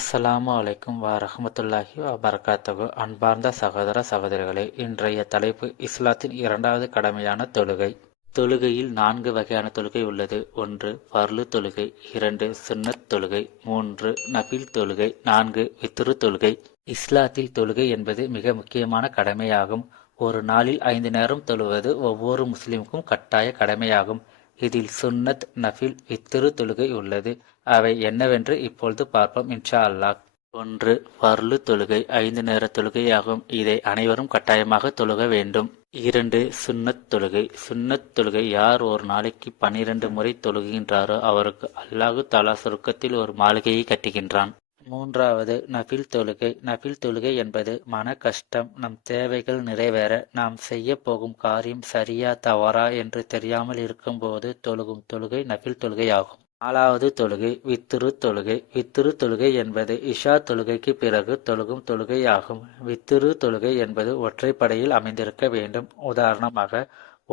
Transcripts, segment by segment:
அஸ்ஸலாமு அலைக்கும் வரஹ்மத்துல்லாஹி வபரகாத்துஹு. அன்பார்ந்த சகோதர சகோதரிகளே, இன்றைய தலைப்பு இஸ்லாத்தின் இரண்டாவது கடமையான தொழுகை. தொழுகையில் 4 வகையான தொழுகை உள்ளது. 1 ஃபர்லு தொழுகை, 2 சுன்னத் தொழுகை, 3 நஃபில் தொழுகை, 4 வித்ரு தொழுகை. இஸ்லாத்தில் தொழுகை என்பது மிக முக்கியமான கடமையாகும். ஒரு நாளில் 5 நேரம் தொழுவது ஒவ்வொரு முஸ்லிமுக்கும் கட்டாய கடமையாகும். இதில் சுன்னத், நஃபில், வித்ரு தொழுகை உள்ளது. அவை என்னவென்று இப்பொழுது பார்ப்போம் இன்ஷா அல்லாஹ். 1 ஃபர்லு தொழுகை 5 நேர தொழுகையாகும். இதை அனைவரும் கட்டாயமாக தொழுக வேண்டும். 2 சுன்னத் தொழுகை. சுன்னத் தொழுகை யார் ஒரு நாளைக்கு 12 முறை தொழுகின்றாரோ அவருக்கு அல்லாஹு தஆலா சொர்க்கத்தில் ஒரு மாளிகையை கட்டுகின்றான். 3வது நஃபில் தொழுகை. நஃபில் தொழுகை என்பது மன கஷ்டம், நம் தேவைகள் நிறைவேற, நாம் செய்ய போகும் காரியம் சரியா தவறா என்று தெரியாமல் இருக்கும்போது தொழுகும் தொழுகை நஃபில் தொழுகையாகும். 4வது தொழுகை வித்ரு தொழுகை. வித்ரு தொழுகை என்பது இஷா தொழுகைக்கு பிறகு தொழுகும் தொழுகையாகும். வித்ரு தொழுகை என்பது ஒற்றைப்படையில் அமைந்திருக்க வேண்டும். உதாரணமாக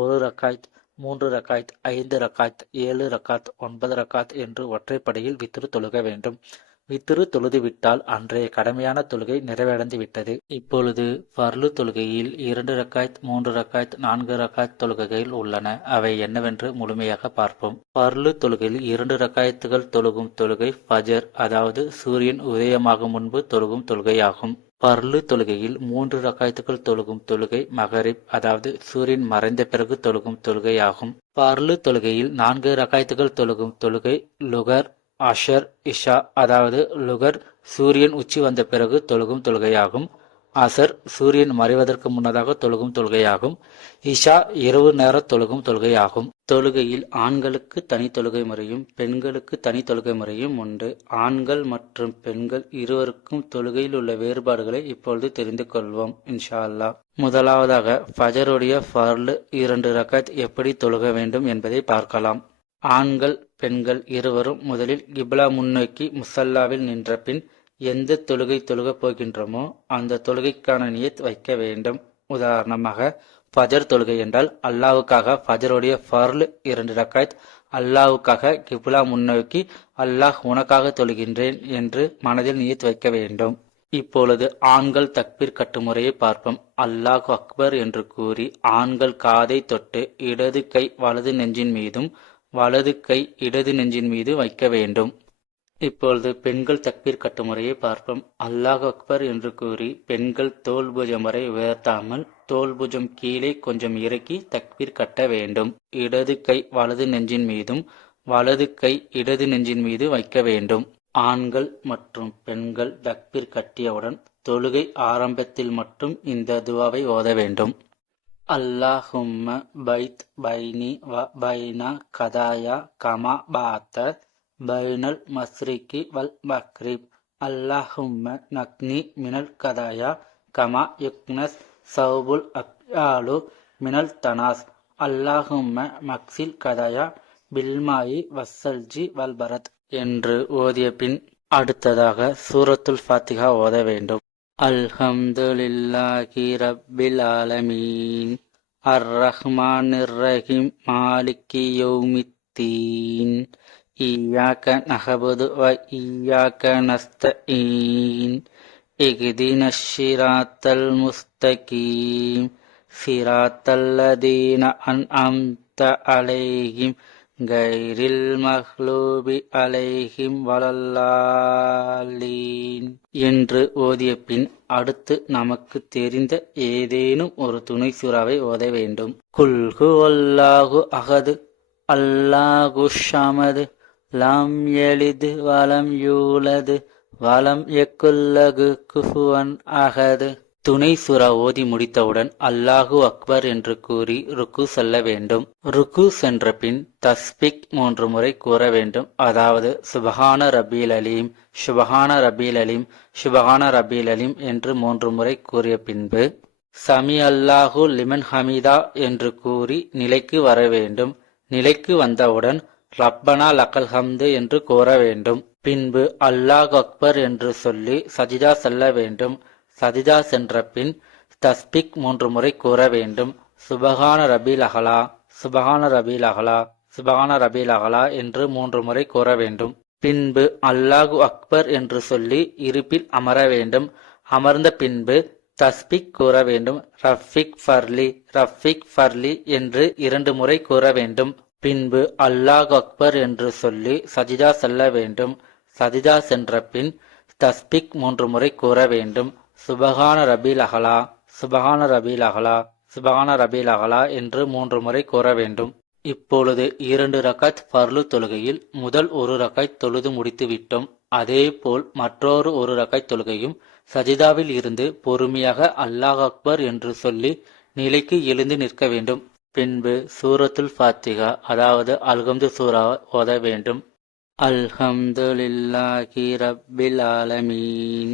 1 ரக்காய்த், 3 ரக்காய்த், 5 ரக்காய்த், 7 ரக்காத், 9 ரக்காத் என்று ஒற்றைப்படையில் வித்ரு தொழுக வேண்டும். வித்ரு தொழுதுவிட்டால் அன்றைய கடமையான தொழுகை நிறைவடைந்து விட்டது. இப்பொழுது ஃபர்லு தொழுகையில் 2 ரக்காய்த், 3 ரக்காய்த், 4 ரக்காய்த் தொழுகைகள் உள்ளன. அவை என்னவென்று முழுமையாக பார்ப்போம். ஃபர்லு தொழுகையில் 2 ரக்காயத்துகள் தொழுகும் தொழுகை ஃபஜர், அதாவது சூரியன் உதயமாகும் முன்பு தொழுகும் தொழுகையாகும். ஃபர்லு தொழுகையில் 3 ரக்காயத்துகள் தொழுகும் தொழுகை மகரிப், அதாவது சூரியன் மறைந்த பிறகு தொழுகும் தொழுகையாகும். ஃபர்லு தொழுகையில் 4 ரக்காயத்துகள் தொழுகும் தொழுகை லுகர், அஷர், இஷா, அதாவது லுகர் சூரியன் உச்சி வந்த பிறகு தொழுகும் தொழுகையாகும். அசர் சூரியன் மறைவதற்கு முன்னதாக தொழுகும் தொழுகையாகும். இஷா இரவு நேர தொழுகும் தொழுகையாகும். தொழுகையில் ஆண்களுக்கு தனி தொழுகை முறையும் பெண்களுக்கு தனி தொழுகை முறையும் உண்டு. ஆண்கள் மற்றும் பெண்கள் இருவருக்கும் தொழுகையில் உள்ள வேறுபாடுகளை இப்பொழுது தெரிந்து கொள்வோம் இன்ஷா அல்லாஹ். முதலாவதாக ஃபஜருடைய ஃபர்லு 2 ரக்காத் எப்படி தொழுக வேண்டும் என்பதை பார்க்கலாம். ஆண்கள் பெண்கள் இருவரும் முதலில் கிப்லா முன்னோக்கி முசல்லாவில் நின்ற பின் எந்த தொழுகை தொழுகப் போகின்றோமோ அந்த தொழுகைக்கான நியத் வைக்க வேண்டும். உதாரணமாக ஃபஜர் தொழுகை என்றால் அல்லாஹ்வுக்காக ஃபஜருடைய ஃபர்லு 2 ரக்காய்த், அல்லாஹ்வுக்காக கிப்லா முன்னோக்கி அல்லாஹ் உனக்காக தொழுகின்றேன் என்று மனதில் நியத் வைக்க வேண்டும். இப்பொழுது ஆண்கள் தக்பீர் கட்டுமுறையை பார்ப்போம். அல்லாஹு அக்பர் என்று கூறி ஆண்கள் காதை தொட்டு இடது கை வலது நெஞ்சின் மீதும் வலது கை இடது நெஞ்சின் மீது வைக்க வேண்டும். இப்பொழுது பெண்கள் தக்பீர் கட்டுமுறையை பார்ப்போம். அல்லாஹ் அக்பர் என்று கூறி பெண்கள் தோல் புஜம் வரை உயர்த்தாமல் தோல் புஜம் கீழே கொஞ்சம் இறக்கி தக்பீர் கட்ட வேண்டும். இடது கை வலது நெஞ்சின் மீதும் வலது கை இடது நெஞ்சின் மீது வைக்க வேண்டும். ஆண்கள் மற்றும் பெண்கள் தக்பீர் கட்டியவுடன் தொழுகை ஆரம்பத்தில் மட்டும் இந்த துவாவை ஓத வேண்டும். அல்லாஹும்ம பைத் பைனி வ பைனா கதாயா கமா பாத்த பைனல் மஸ்ரிகி வல் மக்ரிப். அல்லாஹும்ம நக்னி மினல் கதாயா கமா யுக்னஸ் சௌபுல் அக்யாலு மினல் தனாஸ். அல்லாஹும்ம மக்சில் கதாயா பில்மாயி வஸ்ஸல்ஜி வல்பரத் என்று ஓதிய பின் அடுத்ததாக சூரத்துல் ஃபாத்திஹா ஓத வேண்டும். அல்ஹம்துலில்லாஹி ரப்பில் ஆலமீன் அர்ரஹ்மானிர் ரஹீம் மாலிகி யௌமித்தீன் இய்யாக நஹ்புது வ இய்யாக நஸ்தஈன் இஹ்தினஷ் ஸிராத்தல் முஸ்தகீம் ஸிராத்தல் லதீன அன்அம்த அலைஹிம் கைரில் மஹ்லூபி அலைஹிம் வலல்லாலீன் என்று ஓதிய பின் அடுத்து நமக்கு தெரிந்த ஏதேனும் ஒரு துணை சூறாவை ஓத வேண்டும். குல் ஹுவல்லாஹு அஹது அல்லாஹு ஸமது லம் யலித் வலம் யூலது வலம் யக்குல் லஹு குஃபுவன் அஹது. துணை சூரா ஓதி முடித்தவுடன் அல்லாஹு அக்பர் என்று கூறி ருக்கு செல்ல வேண்டும். ருக்கு சென்ற பின் தஸ்பிக் 3 முறை கூற வேண்டும். அதாவது சுபஹான ரபில் அலீம், சுபஹான ரபில் அலீம், சுபஹான ரபில் அலீம் என்று 3 முறை கூறிய பின்பு சமி அல்லாஹு லிமன் ஹமீதா என்று கூறி நிலைக்கு வர வேண்டும். நிலைக்கு வந்தவுடன் ரப்பனா லக்கல் ஹம்து என்று கூற வேண்டும். பின்பு அல்லாஹ் அக்பர் என்று சொல்லி சஜிதா செல்ல வேண்டும். சஜிதா சென்ற பின் தஸ்பிக் 3 முறை கூற வேண்டும். சுபஹான ரபில் அஹலா, சுபஹான ரபில் அஹலா, சுபஹான ரபில் அஹலா என்று 3 முறை கூற வேண்டும். பின்பு அல்லாஹு அக்பர் என்று சொல்லி இருப்பில் அமர வேண்டும். அமர்ந்த பின்பு தஸ்பீக் கூற வேண்டும். ரஃபிக் ஃபர்லி என்று 2 முறை கூற வேண்டும். பின்பு அல்லாஹு அக்பர் என்று சொல்லி சஜிதா செல்ல வேண்டும். சஜிதா சென்ற பின் தஸ்பீக் 3 முறை கூற வேண்டும். சுபஹான ரபில் அகலா, சுபஹான ரபில் அகலா, சுபஹான ரபில் அகலா என்று 3 முறை கூற வேண்டும். இப்பொழுது 2 ரக்காத் ஃபர்லு தொழுகையில் முதல் 1 ரக்காத் தொழுது முடித்து விட்டோம். அதேபோல் மற்றொரு 1 ரக்காத் தொழுகையும் சஜிதாவில் இருந்து பொறுமையாக அல்லாஹ் அக்பர் என்று சொல்லி நிலைக்கு எழுந்து நிற்க வேண்டும். பின்பு சூரத்துல் ஃபாத்திஹா அதாவது அல்ஹம்து சூரா ஓத வேண்டும். அல்ஹம்துலில்லாஹி ரப்பில் ஆலமீன்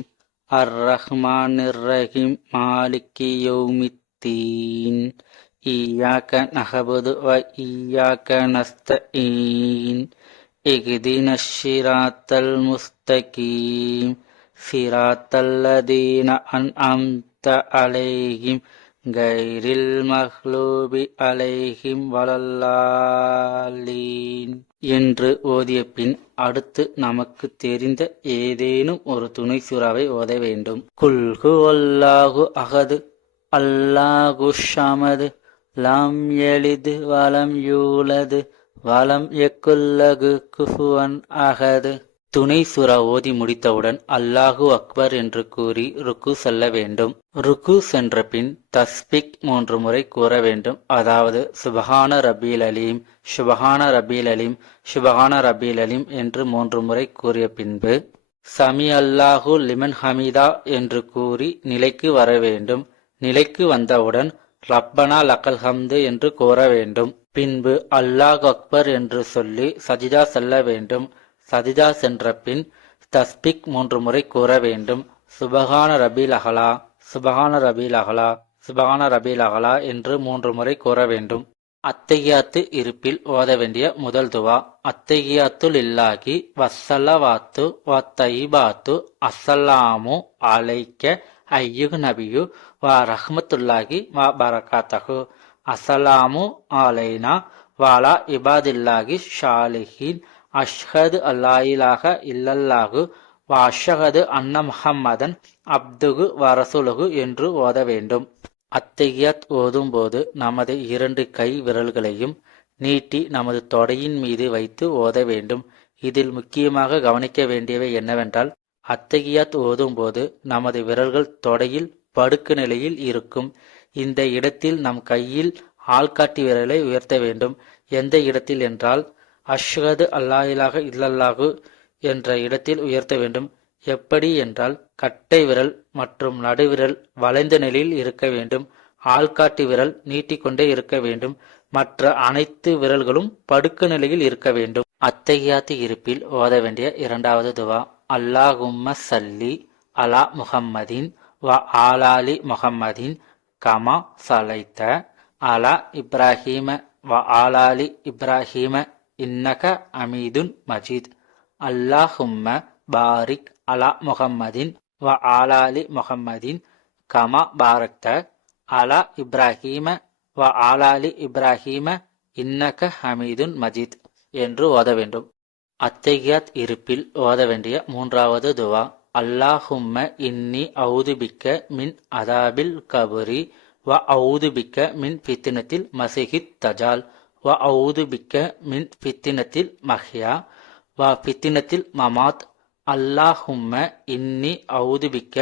அர்ரஹ்மானிர் ரஹீம் மாலிகி யௌமித்தீன் இய்யாக நஅபுது வ இய்யாக நஸ்தஈன் இஹ்தினஷ் ஸிராத்தல் முஸ்தகீம் ஸிராத்தல்லதீன அன்அம்த அலைஹிம் கைரில் மக்லூபி அலைஹிம் வலல்லாலீன் என்று ஓதிய பின் அடுத்து நமக்கு தெரிந்த ஏதேனும் ஒரு துணை சூறாவை ஓத வேண்டும். குல் ஹுவல்லாஹு அஹது அல்லாஹு ஸமது லம் யலித் வலம் யூலது வலம் யக்குல் லஹு குஃபுவன் அஹது. துணை சூரா ஓதி முடித்தவுடன் அல்லாஹு அக்பர் என்று கூறி ருக்கு செல்ல வேண்டும். ருக்கு சென்ற பின் தஸ்பீக் 3 முறை கூற வேண்டும். அதாவது சுபஹான ரபீல் அலீம், சுபஹான ரபீல் அலீம், சுபஹான ரபீல் அலீம் என்று 3 முறை கூறிய பின்பு சமி அல்லாஹு லிமன் ஹமீதா என்று கூறி நிலைக்கு வர வேண்டும். நிலைக்கு வந்தவுடன் ரப்பனா லக்கல் ஹம்து என்று கூற வேண்டும். பின்பு அல்லாஹ் அக்பர் என்று சொல்லி சஜிதா செல்ல வேண்டும். சஜிதா சென்ற பின் தஸ்பீக் 3 முறை கூற வேண்டும். சுபஹான ரபீல் அகலா, சுபஹான ரபீல் அகலா, சுபஹான ரபீல் அகலா என்று 3 முறை கூற வேண்டும். அத்தஹியாத்து இருப்பில் ஓத வேண்டிய முதல் துவா அத்தஹியாத்து லில்லாஹி வஸ்ஸலவாத்து வத்தய்யிபாத்து அஸ்ஸலாமு அலைக்க ஐயுஹ் நபியு வ ரஹ்மத்துல்லாஹி வ பரகாத்தஹு அஸ்ஸலாமு அலைனா வஅலா இபாதில்லாஹி ஷாலிஹீன் அஷ்ஹது அல்லா இலாஹ இல்லல்லாஹு வ அஷ்ஹது அன்ன முஹம்மதன் அப்துஹு வ ரசூலுஹு என்று ஓத வேண்டும். அத்தஹியாத் ஓதும்போது நமது 2 கை விரல்களையும் நீட்டி நமது தொடையின் மீது வைத்து ஓத வேண்டும். இதில் முக்கியமாக கவனிக்க வேண்டியவை என்னவென்றால் அத்தஹியாத் ஓதும்போது நமது விரல்கள் தொடையில் படுக்க நிலையில் இருக்கும். இந்த இடத்தில் நம் கையில் ஆள்காட்டி விரலை உயர்த்த வேண்டும். எந்த இடத்தில் என்றால் அஷ்ஹது அல்லா இலாஹ இல்லல்லாஹு என்ற இடத்தில் உயர்த்த வேண்டும். எப்படி என்றால் கட்டை விரல் மற்றும் நடுவிரல் வளைந்த நிலையில் இருக்க வேண்டும். ஆள்காட்டி விரல் நீட்டிக்கொண்டே இருக்க வேண்டும். மற்ற அனைத்து விரல்களும் படுக்க நிலையில் இருக்க வேண்டும். அத்தஹியாத்து இருப்பில் ஓத வேண்டிய 2வது துவா அல்லாஹும்ம சல்லி அலா முஹம்மதின் வ ஆலாலி முஹம்மதின் கமா சலைத்த அலா இப்ராஹீம வ ஆலாலி இப்ராஹீம இன்னக அமீதுன் மஜீத். அல்லாஹும்ம பாரிக் அலா முஹம்மதின் வ ஆலாலி முஹம்மதின் கமா பாரக்த அலா இப்ராஹீம வ ஆலாலி இப்ராஹீம இன்னக ஹமீதுன் மஜீத் என்று ஓத வேண்டும். அத்தஹியாத் இருப்பில் ஓத வேண்டிய 3வது துவா அல்லாஹும்ம இன்னி அவுது பிக்க மின் அதாபில் கபுரி வ அவுது பிக்க மின் ஃபித்னத்தில் மஸீஹித் தஜால் வ அவுது பிக்க மின் ஃபித்னத்தில் மஹ்யா வ ஃபித்னத்தில் மமாத். அல்லாஹும்ம இன்னி அவுது பிக்க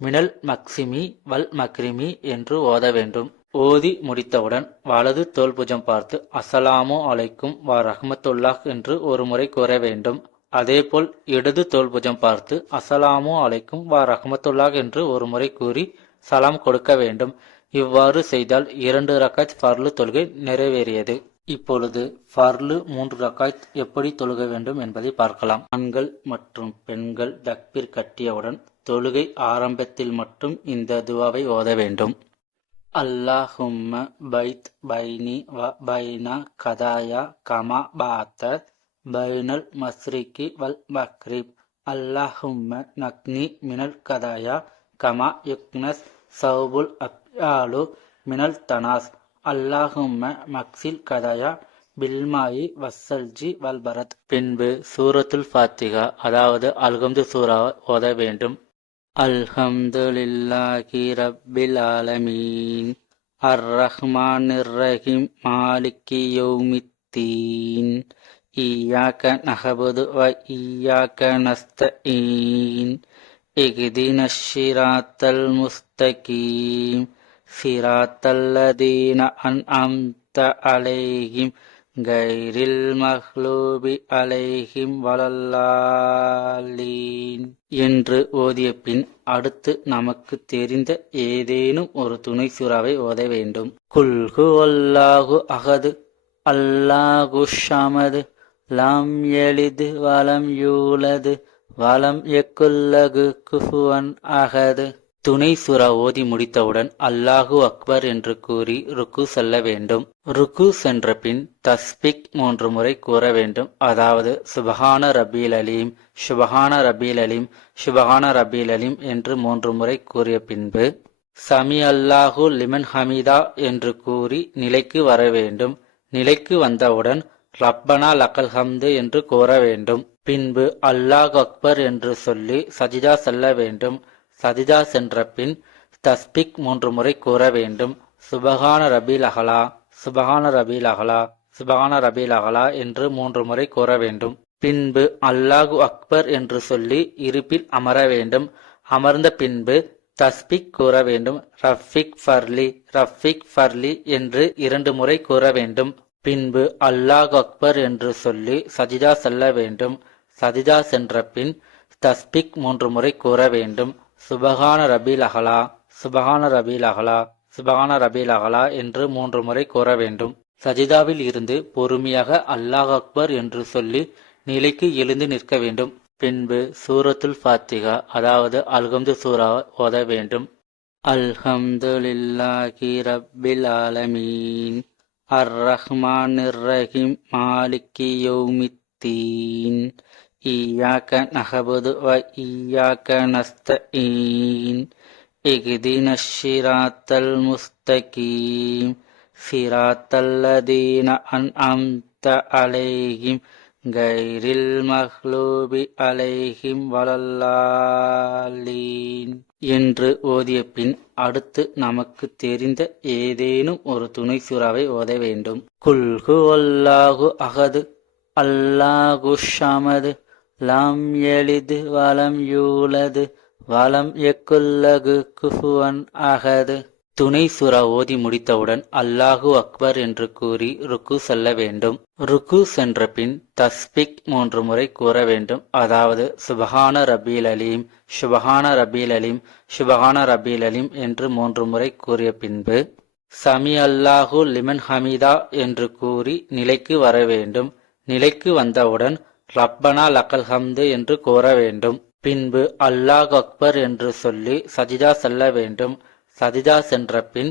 மினல் மக்சிமி வல் மக்ரிமி என்று ஓத வேண்டும். ஓதி முடித்தவுடன் வலது தோள்புஜம் பார்த்து அஸ்ஸலாமு அலைக்கும் வ ரஹ்மத்துல்லாஹ் என்று 1 முறை கூற வேண்டும். அதேபோல் இடது தோள்புஜம் பார்த்து அஸ்ஸலாமு அலைக்கும் வ ரஹ்மத்துல்லாஹ் என்று 1 முறை கூறி சலாம் கொடுக்க வேண்டும். இவ்வாறு செய்தால் 2 ரக்காத் ஃபர்லு தொழுகை நிறைவேறியது. இப்பொழுது ஃபர்லு 3 ரக்காத் எப்படி தொழுக வேண்டும் என்பதை பார்க்கலாம். ஆண்கள் மற்றும் பெண்கள் தக்பீர் கட்டியவுடன் தொழுகை ஆரம்பத்தில் மட்டும் இந்த துவாவை ஓத வேண்டும். அல்லாஹும்ம பைத் பைனி வ பைனா கதாயா கமா பாத்த பைனல் மஸ்ரிகி வல் மக்ரிப். அல்லாஹும்ம நக்னி மினல் கதாயா கமா யுக்னஸ் சௌபுல் அப்யாலு மினல் தனாஸ். அல்லாஹும்ம மக்சில் கதாயா பில்மாயி வஸ்ஸல்ஜி வல்பரத். பின்பு சூரத்துல் ஃபாத்திஹா அதாவது அல்ஹம்து சூராவை ஓத வேண்டும். அல்ஹம்துலில்லாஹி ரப்பில் ஆலமீன் அர்ரஹ்மானிர் ரஹீம் மாலிகி யௌமித்தீன் இய்யாக நஹ்புது வ இய்யாக நஸ்தஈன் இஹ்தினஷ் ஸிராத்தல் முஸ்தகீம் ஸிராத்தல்லதீன அன்அம்த அலைஹிம் கைரில் மக்லூபி அலைஹிம் வலல்லாலீன் என்று ஓதிய பின் அடுத்து நமக்கு தெரிந்த ஏதேனும் ஒரு துணை சூறாவை ஓத வேண்டும். குல் ஹுவல்லாஹு அஹது அல்லாஹு ஸமது லம் யலிது வலம் யூலது வலம் யக்குல்லஹு குஃபுவன் அஹது. துணை சூரா ஓதி முடித்தவுடன் அல்லாஹு அக்பர் என்று கூறி ருக்கு செல்ல வேண்டும். ருக்கு சென்ற பின் தஸ்பிக் 3 முறை கூற வேண்டும். அதாவது சுபஹான ரபீல் அலீம், சுபஹான ரபீல் அலீம், சுபஹான ரபீல் அலீம் என்று 3 முறை கூறிய பின்பு சமி அல்லாஹு லிமன் ஹமீதா என்று கூறி நிலைக்கு வர வேண்டும். நிலைக்கு வந்தவுடன் ரப்பனா லக்கல் ஹம்து என்று கூற வேண்டும். பின்பு அல்லாஹ் அக்பர் என்று சொல்லி சஜிதா செல்ல வேண்டும். சஜிதா சென்ற பின் தஸ்பிக் 3 முறை கூற வேண்டும். சுபஹான ரபீல் அஹலா, சுபஹான ரபீல் அஹலா, சுபஹான ரபீல் அஹலா என்று 3 முறை கூற வேண்டும். பின்பு அல்லாஹு அக்பர் என்று சொல்லி இருப்பில் அமர வேண்டும். அமர்ந்த பின்பு தஸ்பிக் கூற வேண்டும். ரஃபிக் ஃபர்லி, ரஃபிக் ஃபர்லி என்று 2 முறை கூற வேண்டும். பின்பு அல்லாஹு அக்பர் என்று சொல்லி சஜிதா செல்ல வேண்டும். சஜிதா சென்ற பின் தஸ்பிக் 3 முறை கூற வேண்டும். சுபஹான ரபீல் அஹலா, சுபஹான ரபீல் அஹலா, சுபஹான ரபீல் அஹலா என்று 3 முறை கூற வேண்டும். சஜிதாவில் இருந்து பொறுமையாக அல்லாஹ் அக்பர் என்று சொல்லி நிலைக்கு எழுந்து நிற்க வேண்டும். பின்பு சூரத்துல் ஃபாத்திஹா அதாவது அல்ஹம்து சூராவை ஓத வேண்டும். அல்ஹம்துலில்லாஹி ரப்பில் ஆலமீன் அர்ரஹ்மானிர் ரஹீம் மாலிகி யௌமித்தீன் இய்யாக நஹ்புது வ இய்யாக நஸ்தஈன் இஹ்தினஷ் ஸிராத்தல் முஸ்தகீம் ஸிராத்தல்லதீன அன்அம்த அலைஹிம் கைரில் மக்லூபி அலைஹிம் வலல்லாலீன் என்று ஓதிய பின் அடுத்து நமக்கு தெரிந்த ஏதேனும் ஒரு துணை சூறாவை ஓத வேண்டும். குல் ஹுவல்லாஹு அஹது அல்லாஹு ஸமது லம் யலிது வலம் யூலது வலம் யக்குல்லஹு குஃபுவன் அஹது. துணை சூரா ஓதி முடித்தவுடன் அல்லாஹு அக்பர் என்று கூறி ருக்கு செல்ல வேண்டும். ருக்கு சென்ற பின் தஸ்பிக் 3 முறை கூற வேண்டும். அதாவது சுபஹான ரபீல் அலீம், சுபஹான ரபீல் அலீம், சுபஹான ரபீல் அலீம் என்று 3 முறை கூறிய பின்பு சமி அல்லாஹு லிமன் ஹமீதா என்று கூறி நிலைக்கு வர வேண்டும். நிலைக்கு வந்தவுடன் ரப்பனா லக்கல் ஹம்து என்று கூற வேண்டும். பின்பு அல்லாஹ் அக்பர் என்று சொல்லி சஜிதா செல்ல வேண்டும். சஜிதா சென்ற பின்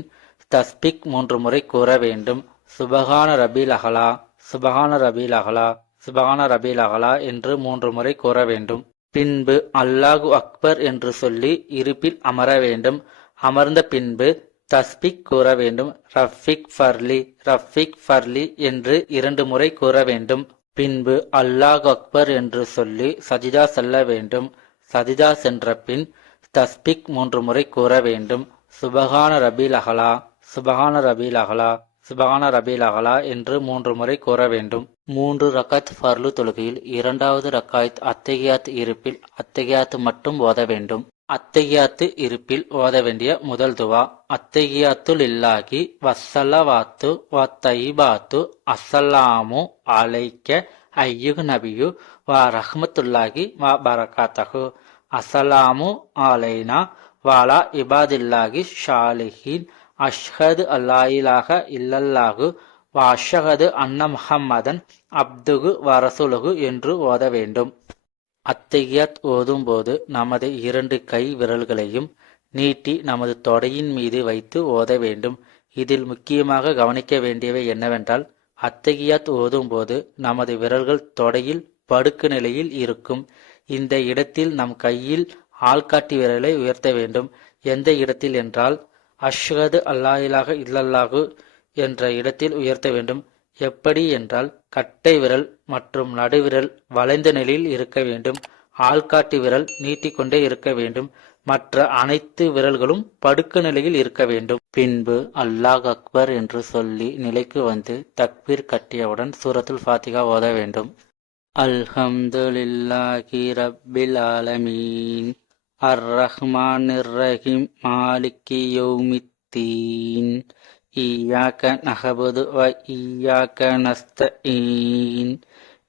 தஸ்பிக் 3 முறை கூற வேண்டும். சுபஹான ரபீல் அஹலா, சுபஹான ரபீல் அஹலா, சுபஹான ரபீல் அஹலா என்று 3 முறை கூற வேண்டும். பின்பு அல்லாஹு அக்பர் என்று சொல்லி இருப்பில் அமர வேண்டும். அமர்ந்த பின்பு தஸ்பிக் கூற வேண்டும். ரஃபிக் ஃபர்லி, ரஃபிக் ஃபர்லி என்று 2 முறை கூற வேண்டும். பின்பு அல்லாஹ் அக்பர் என்று சொல்லி சஜிதா செல்ல வேண்டும். சஜிதா சென்ற பின் தஸ்பிக் 3 முறை கூற வேண்டும். சுபஹான ரபீல் அஹலா, சுபஹான ரபீல் அஹலா, சுபஹான ரபீல் அஹலா என்று 3 முறை கூற வேண்டும். 3 ரக்காத் ஃபர்லு தொழுகையில் 2வது ரக்காயத் அத்தஹியாத் இருப்பில் அத்தஹியாத் மட்டும் ஓத வேண்டும். அத்தஹியாத்து இருப்பில் ஓத வேண்டிய முதல் துவா அத்தஹியாத்து லில்லாஹி வஸ்ஸலவாத்து வத்தய்யிபாத்து அஸ்ஸலாமு அலைக்க ஐயுஹ் நபியு வ ரஹ்மத்துல்லாஹி வ பரகாத்தஹு அஸ்ஸலாமு அலைனா வலா இபாதில்லாஹி ஷாலிஹீன் அஷ்ஹது அல்லா இலாஹ இல்லல்லாஹு வ அஷ்ஹது அன்ன முஹம்மதன் அப்துஹு வ ரசூலுஹு என்று ஓத வேண்டும். அத்தஹியாத் ஓதும்போது நமது 2 கை விரல்களையும் நீட்டி நமது தொடையின் மீது வைத்து ஓத வேண்டும். இதில் முக்கியமாக கவனிக்க வேண்டியவை என்னவென்றால் அத்தஹியாத் ஓதும்போது நமது விரல்கள் தொடையில் படுக்கு நிலையில் இருக்கும். இந்த இடத்தில் நம் கையில் ஆள்காட்டி விரலை உயர்த்த வேண்டும். எந்த இடத்தில் என்றால் அஷ்ஹது அல்லா இலாஹ இல்லல்லாஹு என்ற இடத்தில் உயர்த்த வேண்டும். எப்படி என்றால் கட்டை விரல் மற்றும் நடுவிரல் வளைந்த நிலையில் இருக்க வேண்டும். ஆள்காட்டி விரல் நீட்டிக்கொண்டே இருக்க வேண்டும். மற்ற அனைத்து விரல்களும் படுக்க நிலையில் இருக்க வேண்டும். பின்பு அல்லாஹ் அக்பர் என்று சொல்லி நிலைக்கு வந்து தக்பீர் கட்டியவுடன் சூரத்துல் ஃபாத்திஹா ஓத வேண்டும். அல்ஹம்துலில்லாஹி ரப்பில் ஆலமீன் அர்-ரஹ்மானிர் ரஹீம் மாலிகி யௌமித்தீன் இய்யாக நஅபுது வ இய்யாக நஸ்தஈன்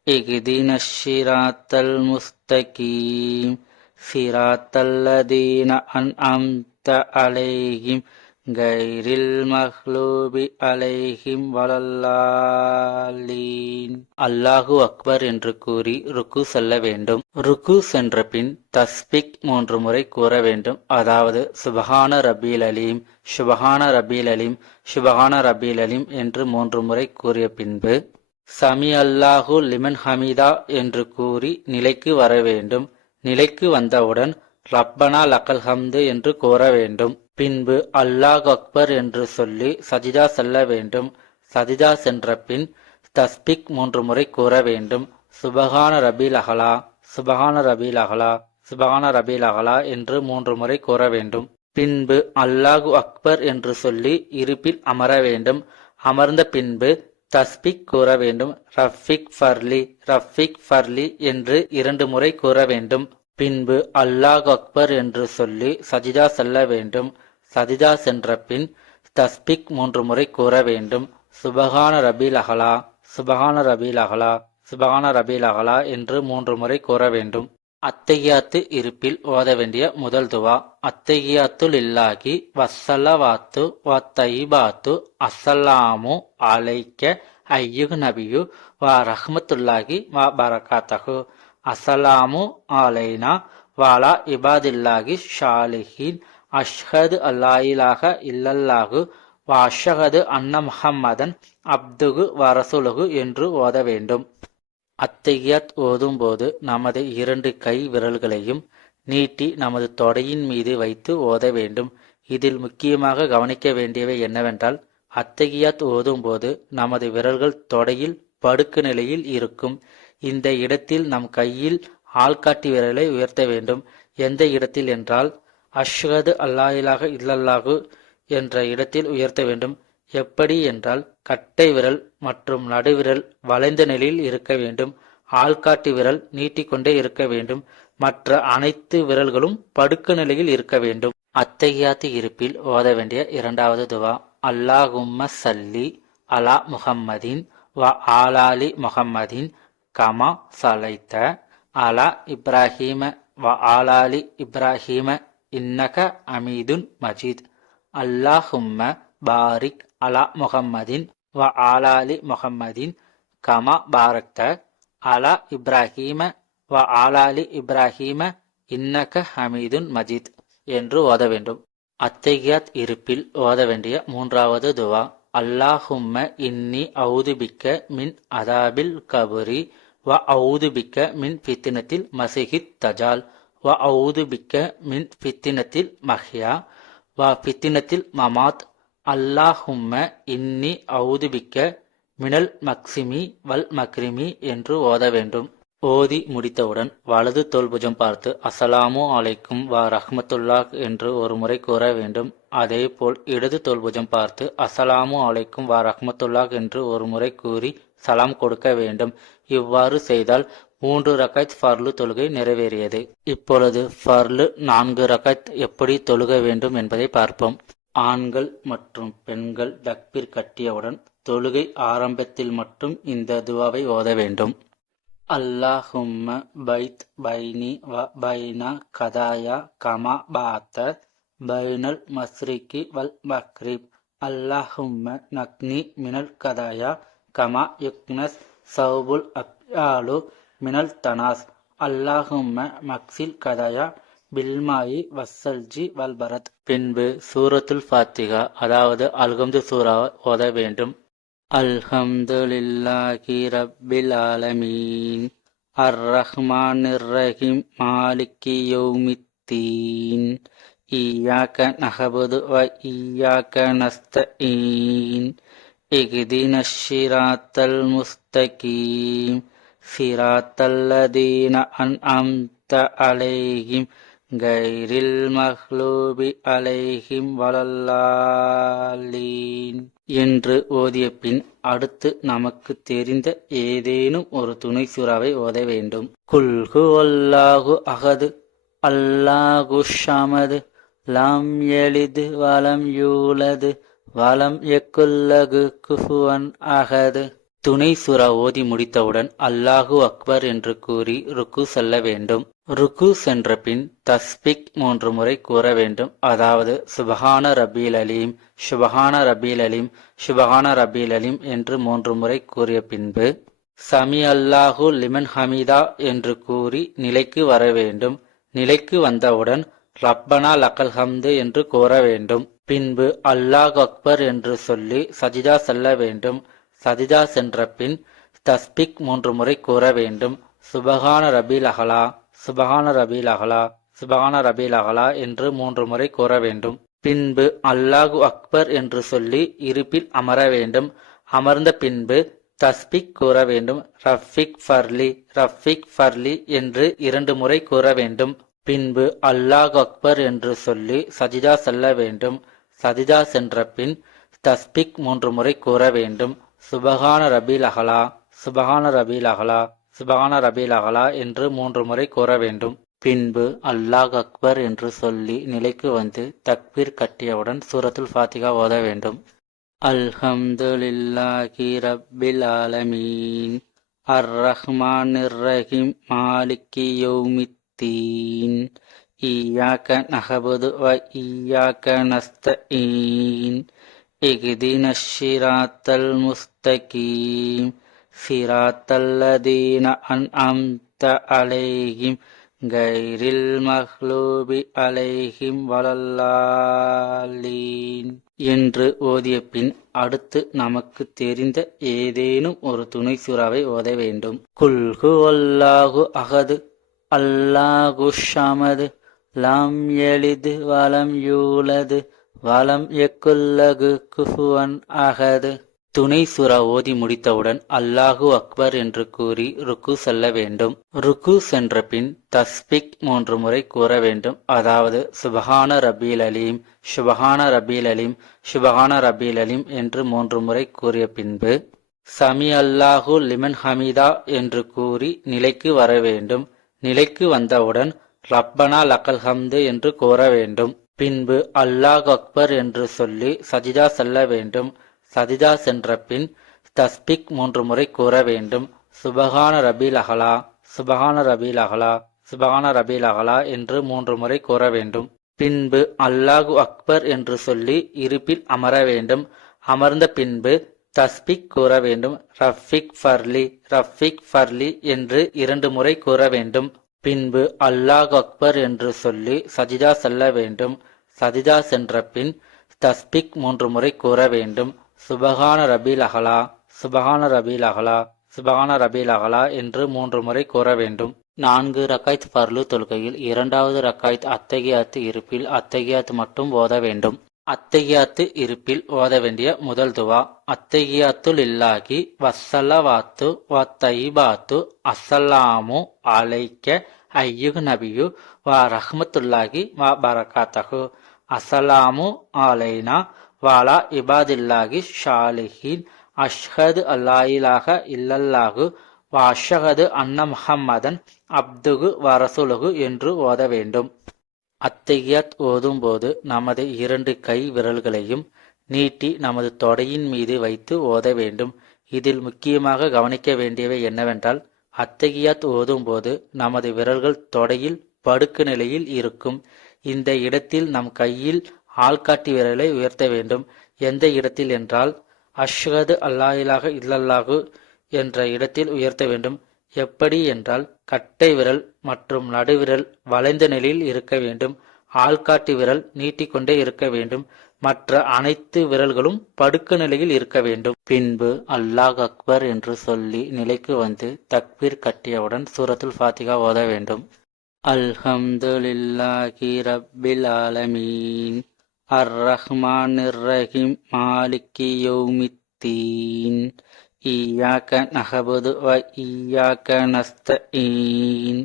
இஹ்தினஷ் ஸிராத்தல் முஸ்தகீம் ஸிராத்தல்லதீன அன்அம்த அலைஹிம் கைரில் மக்லூபி அலைஹிம் வலல்லாலீன். அல்லாஹு அக்பர் என்று கூறி ருக்கு செல்ல வேண்டும். ருக்கு சென்ற பின் தஸ்பிக் 3 முறை கூற வேண்டும். அதாவது சுபஹான ரபீல் அலீம், சுபஹான ரபீல் அலீம், சுபஹான ரபீல் அலீம் என்று 3 முறை கூறிய பின்பு சமி அல்லாஹு லிமன் ஹமீதா என்று கூறி நிலைக்கு வர வேண்டும். நிலைக்கு வந்தவுடன் ரப்பனா லக்கல் ஹம்து என்று கூற வேண்டும். பின்பு அல்லாஹ் அக்பர் என்று சொல்லி சஜிதா செல்ல வேண்டும். சஜிதா சென்ற பின் தஸ்பிக் 3 முறை கூற வேண்டும். சுபஹான ரபீல் அஹலா, சுபஹான ரபீல் அஹலா, சுபஹான ரபீல் அஹலா என்று 3 முறை கூற வேண்டும். பின்பு அல்லாஹு அக்பர் என்று சொல்லி இருப்பில் அமர வேண்டும். அமர்ந்த பின்பு தஸ்பிக் கூற வேண்டும். ரஃபிக் ஃபர்லி, ரஃபிக் ஃபர்லி என்று 2 முறை கூற வேண்டும். பின்பு அல்லாஹ் அக்பர் என்று சொல்லி சஜிதா செல்ல வேண்டும். சஜிதா சென்ற பின் தஸ்பிக் 3 முறை கூற வேண்டும். சுபஹான ரபீல் அஹலா, சுபஹான ரபீல் அஹலா, சுபஹான ரபீல் அஹலா என்று 3 முறை கூற வேண்டும். அத்தஹியாத்து இருப்பில் ஓத வேண்டிய முதல் துவா அத்தஹியாத்து லில்லாஹி வஸ்ஸலவாத்து வத்தய்யிபாத்து அஸ்ஸலாமு அலைக்க ஐயுஹ் நபியு வ ரஹ்மத்துல்லாஹி வ பரகாத்தஹு அஸ்ஸலாமு அலைனா வஅலா இபாதில்லாஹி ஷாலிஹீன் அஷ்ஹது அல்லா இலாஹ இல்லல்லாஹு வ அஷ்ஹது அன்ன முஹம்மதன் அப்துஹு வ ரசூலுஹு என்று ஓத வேண்டும். அத்தஹியாத் ஓதும்போது நமது 2 கை விரல்களையும் நீட்டி நமது தொடையின் மீது வைத்து ஓத வேண்டும். இதில் முக்கியமாக கவனிக்க வேண்டியவை என்னவென்றால் அத்தஹியாத் ஓதும்போது நமது விரல்கள் தொடையில் படுக்க நிலையில் இருக்கும். இந்த இடத்தில் நம் கையில் ஆள்காட்டி விரலை உயர்த்த வேண்டும். எந்த இடத்தில் என்றால் அஷ்ஹது அல்லா இலாஹ இல்லல்லாஹு என்ற இடத்தில் உயர்த்த வேண்டும். எப்படி என்றால் கட்டை விரல் மற்றும் நடுவிரல் வளைந்த நிலையில் இருக்க வேண்டும். ஆள்காட்டி விரல் நீட்டிக்கொண்டே இருக்க வேண்டும். மற்ற அனைத்து விரல்களும் படுக்க நிலையில் இருக்க வேண்டும். அத்தஹியாத்து இருப்பில் ஓத வேண்டிய 2வது துவா அல்லாஹும்ம சல்லி அலா முஹம்மதின் வ ஆலாலி முஹம்மதின் கமா சலைத்த அலா இப்ராஹீம வ ஆலாலி இப்ராஹீம இன்னக அமீதுன் மஜீத். அல்லாஹும்ம பாரிக் அலா முஹம்மதின் வ ஆலாலி முஹம்மதின் கமா பாரக்த அலா இப்ராஹீம வ ஆலாலி இப்ராஹீம இன்னக ஹமீதுன் மஜீத் என்று ஓத வேண்டும். அத்தஹியாத் இருப்பில் ஓத வேண்டிய 3வது துவா அல்லாஹும்ம இன்னி அவுதுபிக்க மின் அதாபில் கபுரி வ அவுதுபிக்க மின் ஃபித்னத்தில் மஸீஹித் தஜால் வ அவுதுபிக்க மின் ஃபித்னத்தில் மஹ்யா வ ஃபித்னத்தில் மமாத். அல்லாஹும்ம இன்னி அவுதுபிக்க மினல் மக்சிமி வல் மக்ரிமி என்று ஓத வேண்டும். ஓதி முடித்தவுடன் வலது தோள்புஜம் பார்த்து அஸ்ஸலாமு அலைக்கும் வ ரஹ்மத்துல்லாஹ் என்று 1 முறை கூற வேண்டும். அதேபோல் இடது தோள்புஜம் பார்த்து அஸ்ஸலாமு அலைக்கும் வ ரஹ்மத்துல்லாஹ் என்று 1 முறை கூறி சலாம் கொடுக்க வேண்டும். இவ்வாறு செய்தால் 3 ரக்காத் ஃபர்லு தொழுகை நிறைவேறியது. இப்பொழுது ஃபர்லு 4 ரக்காத் எப்படி தொழுக வேண்டும் என்பதை பார்ப்போம். ஆண்கள் மற்றும் பெண்கள் தக்பீர் கட்டியவுடன் தொழுகை ஆரம்பத்தில் மட்டும் இந்த துவாவை ஓத வேண்டும். அல்லாஹும்ம பைத் பைனி வ பைனா கதாயா கமா பாத்த பைனல் மஸ்ரிகி வல் மக்ரிப். அல்லாஹும்ம நக்னி மினல் கதாயா கமா யுக்னஸ் சௌபுல் அப்யாலு மினல் தனாஸ். அல்லாஹும்ம மக்சில் கதாயா பில்மாயி வஸ்ஸல்ஜி வல்பரத். பின்பு சூரத்துல் ஃபாத்திஹா அதாவது அல்ஹம்து சூரா ஓத வேண்டும். அல்ஹம்துலில்லாஹி ரப்பில் ஆலமீன் அர்-ரஹ்மானிர் ரஹீம் மாலிகி யௌமித்தீன் இய்யாக நஅபுது வ இய்யாக நஸ்தஈன் இஹ்தினஷ் ஷிராத்தல் முஸ்தகீம் சிராத்தல்லதீன அன்அம்த அலைஹிம் கைரில் மக்லூபி அலைஹிம் வலல்லாலீன் என்று ஓதிய பின் அடுத்து நமக்கு தெரிந்த ஏதேனும் ஒரு துணை சூறாவை ஓத வேண்டும். குல்ஹு அல்லாஹு அஹது அல்லாஹு ஷமது லம் யலிது வலம் யூலது வலம் யக்குல்லகு குஃபுவன் அஹது. துணை சூரா ஓதி முடித்தவுடன் அல்லாஹு அக்பர் என்று கூறி ருக்கு செல்ல வேண்டும். ருக்கு சென்ற பின் தஸ்பிக் 3 முறை கூற வேண்டும். அதாவது சுபஹான ரபீல் அலீம், சுபஹான ரபீல் அலீம், சுபஹான ரபீல் அலீம் என்று 3 முறை கூறிய பின்பு சமி அல்லாஹு லிமன் ஹமீதா என்று கூறி நிலைக்கு வர வேண்டும். நிலைக்கு வந்தவுடன் ரப்பனா லக்கல் ஹம்து என்று கூற வேண்டும். பின்பு அல்லாஹ் அக்பர் என்று சொல்லி சஜிதா செல்ல வேண்டும். சஜிதா சென்ற பின் தஸ்பிக் 3 முறை கூற வேண்டும். சுபஹான ரபீல் அஹலா, சுபஹான ரபீல் அஹலா, சுபஹான ரபீல் அஹலா என்று 3 முறை கூற வேண்டும். பின்பு அல்லாஹு அக்பர் என்று சொல்லி இருப்பில் அமர வேண்டும். அமர்ந்த பின்பு தஸ்பிக் கூற வேண்டும். ரஃபிக் ஃபர்லி, ரஃபிக் ஃபர்லி என்று 2 முறை கூற வேண்டும். பின்பு அல்லாஹ் அக்பர் என்று சொல்லி சஜிதா செல்ல வேண்டும். சஜிதா சென்ற பின் தஸ்பிக் 3 முறை கூற வேண்டும். சுபஹான ரபீல் அஹலா, சுபஹான ரபீல் அஹலா, சுபஹான ரபீல் அஹலா என்று 3 முறை கூற வேண்டும். பின்பு அல்லாஹ் அக்பர் என்று சொல்லி நிலைக்கு வந்து தக்பீர் கட்டியவுடன் சூரத்துல் ஃபாத்திஹா ஓத வேண்டும். அல்ஹம்துலில்லாஹி ரப்பில் ஆலமீன் அர் ரஹ்மானிர் ரஹீம் மாலிகி யௌமித்தீன் இய்யாக நஹ்புது வ இய்யாக நஸ்தஈன் இஹ்தினஷ் ஷிராத்தல் முஸ்தகீம் சிராத்தல்லதீன அன்அம்த அலைஹிம் கைரில் மக்லூபி அலைஹிம் வலல்லாலீன் என்று ஓதிய பின் அடுத்து நமக்கு தெரிந்த ஏதேனும் ஒரு துணை சூறாவை ஓத வேண்டும். குல்ஹு அல்லாஹு அஹது அல்லாஹு ஷமது லம் யலிது வலம் யூலது வலம் யக்குல்லகு குஃபுவன் அஹது. துணை சூரா ஓதி முடித்தவுடன் அல்லாஹு அக்பர் என்று கூறி ருக்கு செல்ல வேண்டும். ருக்கு சென்ற பின் தஸ்பிக் 3 முறை கூற வேண்டும். அதாவது சுபஹான ரபீல் அலீம், சுபஹான ரபீல் அலீம், சுபஹான ரபீல் அலீம் என்று 3 முறை கூறிய பின்பு சமி அல்லாஹு லிமன் ஹமீதா என்று கூறி நிலைக்கு வர வேண்டும். நிலைக்கு வந்தவுடன் ரப்பனா லக்கல் ஹம்து என்று கூற வேண்டும். பின்பு அல்லாஹ் அக்பர் என்று சொல்லி சஜிதா செல்ல வேண்டும். சஜிதா சென்ற பின் தஸ்பிக் 3 முறை கூற வேண்டும். சுபஹான ரபீல் அஹலா, சுபஹான ரபீல் அஹலா, சுபஹான ரபீல் அஹலா என்று 3 முறை கூற வேண்டும். பின்பு அல்லாஹு அக்பர் என்று சொல்லி இருப்பில் அமர வேண்டும். அமர்ந்த பின்பு தஸ்பிக் கூற வேண்டும். ரஃபிக் ஃபர்லி, ரஃபிக் ஃபர்லி என்று 2 முறை கூற வேண்டும். பின்பு அல்லாஹ் அக்பர் என்று சொல்லி சஜிதா செல்ல வேண்டும். சஜிதா சென்ற பின் தஸ்பிக் 3 முறை கூற வேண்டும். சுபஹான ரபீல் அஹலா, சுபஹான ரபீல் அஹலா, சுபஹான ரபீல் அஹலா என்று 3 முறை கூற வேண்டும். 4 ரக்காய்த் பர்லு தொழுகையில் 2வது ரக்காய்த் அத்தகியாத்து இருப்பில் அத்தகியாத் மட்டும் ஓத வேண்டும். அத்தகியாத்து இருப்பில் ஓத வேண்டிய முதல் துவா அத்தகியாத்துல் இல்லாஹி வஸ்ஸலவாத்து வத்தைபாத்து அஸ்ஸலாமு அலைக்க ஐயுஹ் நபியு வ ரஹ்மத்துல்லாஹி வ பரகாத்தஹு அஸ்ஸலாமு அலைனா வாலா இபாதில்லாஹி ஷாலிஹீன் அஷ்ஹது அல்லா இலாஹ இல்லல்லாஹு வ அஷ்ஹது அன்ன முஹம்மதன் அப்துகு வ ரசூலுஹு என்று ஓத வேண்டும். அத்தகியாத் ஓதும் போது நமது 2 கை விரல்களையும் நீட்டி நமது தொடையின் மீது வைத்து ஓத வேண்டும். இதில் முக்கியமாக கவனிக்க வேண்டியவை என்னவென்றால் அத்தகியாத் ஓதும் போது நமது விரல்கள் தொடையில் படுக்க நிலையில் இருக்கும். இந்த இடத்தில் நம் கையில் ஆள்காட்டி விரலை உயர்த்த வேண்டும். எந்த இடத்தில் என்றால் அஷ்ஹது அல்லா இலாஹ இல்லல்லாஹு என்ற இடத்தில் உயர்த்த வேண்டும். எப்படி என்றால் கட்டை விரல் மற்றும் நடுவிரல் வளைந்த நிலையில் இருக்க வேண்டும். ஆள்காட்டி விரல் நீட்டிக்கொண்டே இருக்க வேண்டும். மற்ற அனைத்து விரல்களும் படுக்க நிலையில் இருக்க வேண்டும். பின்பு அல்லாஹ் அக்பர் என்று சொல்லி நிலைக்கு வந்து தக்பீர் கட்டியவுடன் சூரத்துல் ஃபாத்திஹா ஓத வேண்டும். அல்ஹம்துலில்லாஹி ரப்பில் ஆலமீன் அர் ரஹ்மானிர் ரஹீம் மாலிகி யௌமித்தீன் யௌமித்தீன் இய்யாக நஹ்புது வ இய்யாக நஸ்தஈன்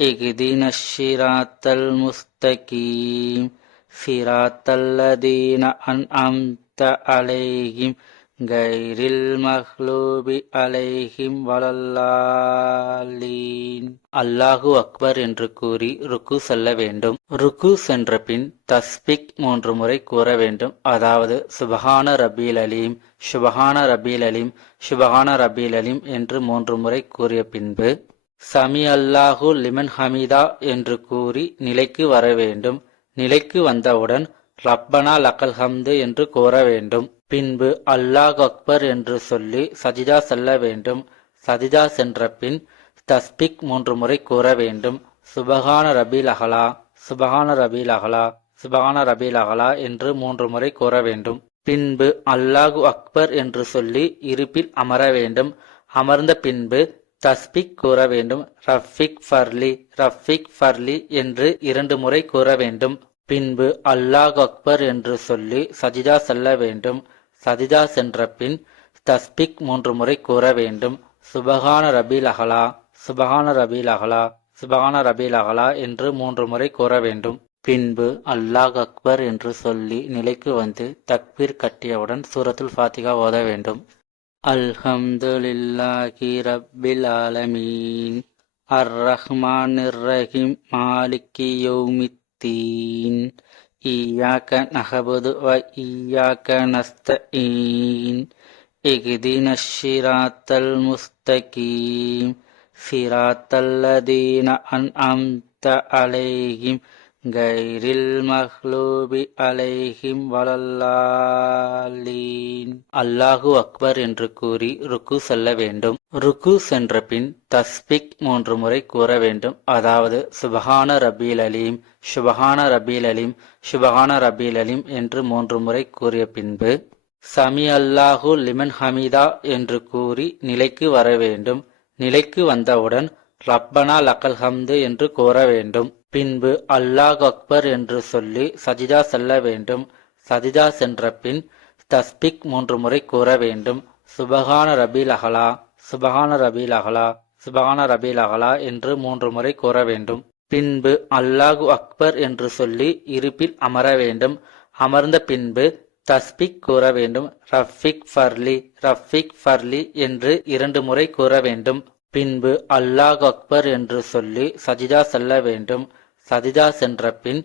இஹ்தினஷ் ஸிராத்தல் முஸ்தகீம் ஸிராத்தல்லதீன அன்அம்த அலைஹிம் கைரில் மக்லூபி அலைஹிம் வலல்லாலீன். அல்லாஹு அக்பர் என்று கூறி ருக்கு செல்ல வேண்டும். ருக்கு சென்ற பின் தஸ்பிக் 3 முறை கூற வேண்டும். அதாவது சுபஹான ரப்பீல் அலீம், சுபஹான ரப்பீல் அலீம், சுபஹான ரப்பீல் அலீம் என்று 3 முறை கூறிய பின்பு சமி அல்லாஹு லிமன் ஹமீதா என்று கூறி நிலைக்கு வர வேண்டும். நிலைக்கு வந்தவுடன் ரப்பனா லக்கல் ஹம்து என்று கூற வேண்டும். பின்பு அல்லாஹ் அக்பர் என்று சொல்லி சஜிதா செல்ல வேண்டும். சஜிதா சென்ற பின் தஸ்பிக் 3 முறை கூற வேண்டும். சுபஹான ரபீல் அஹலா, சுபஹான ரபீல் அஹலா, சுபஹான ரபீல் அஹலா என்று 3 முறை கூற வேண்டும். பின்பு அல்லாஹு அக்பர் என்று சொல்லி இருப்பில் அமர வேண்டும். அமர்ந்த பின்பு தஸ்பிக் கூற வேண்டும். ரஃபிக் ஃபர்லி, ரஃபிக் ஃபர்லி என்று 2 முறை கூற வேண்டும். பின்பு அல்லாஹ் அக்பர் என்று சொல்லி சஜிதா செல்ல வேண்டும். சஜிதா சென்ற பின் தஸ்பிக் 3 முறை கூற வேண்டும். சுபஹான ரபீல் அஹலா, சுபஹான ரபீல் அஹலா, சுபஹான ரபீல் அஹலா என்று 3 முறை கூற வேண்டும். பின்பு அல்லாஹ் அக்பர் என்று சொல்லி நிலைக்கு வந்து தக்பீர் கட்டியவுடன் சூரத்துல் ஃபாத்திஹா ஓத வேண்டும். அல்ஹம்துலில்லாஹி ரப்பில் ஆலமீன் அர்-ரஹ்மானிர் ரஹீம் மாலிகி யௌமித்தீன் இய்யாக நஹ்புது வ இய்யாக நஸ்தஈன் இஹ்தினஷ் ஸிராத்தல் முஸ்தகீம் ஸிராத்தல்லதீன அன்அம்த அலைஹிம் கைரில் மக்லூபி அலைஹிம் வலல்லாலீன். அல்லாஹு அக்பர் என்று கூறி ருக்கு செல்ல வேண்டும். ருக்கு சென்ற பின் தஸ்பிக் 3 முறை கூற வேண்டும். அதாவது சுபஹான ரப்பீல் அலீம், சுபஹான ரப்பீல் அலீம், சுபஹான ரப்பீல் அலீம் என்று 3 முறை கூறிய பின்பு சமி அல்லாஹு லிமன் ஹமீதா என்று கூறி நிலைக்கு வர வேண்டும். நிலைக்கு வந்தவுடன் ரப்பனா லக்கல் ஹம்து என்று கூற வேண்டும். பின்பு அல்லாஹ் அக்பர் என்று சொல்லி சஜிதா செல்ல வேண்டும். சஜிதா சென்ற பின் தஸ்பிக் 3 முறை கூற வேண்டும். சுபஹான ரபீல் அஹலா, சுபஹான ரபீல் அஹலா, சுபஹான ரபீல் அஹலா என்று 3 முறை கூற வேண்டும். பின்பு அல்லாஹு அக்பர் என்று சொல்லி இருப்பில் அமர வேண்டும். அமர்ந்த பின்பு தஸ்பிக் கூற வேண்டும். ரஃபிக் ஃபர்லி, ரஃபிக் ஃபர்லி என்று 2 முறை கூற வேண்டும். பின்பு அல்லாஹ் அக்பர் என்று சொல்லி சஜிதா செல்ல வேண்டும். சஜிதா சென்ற பின்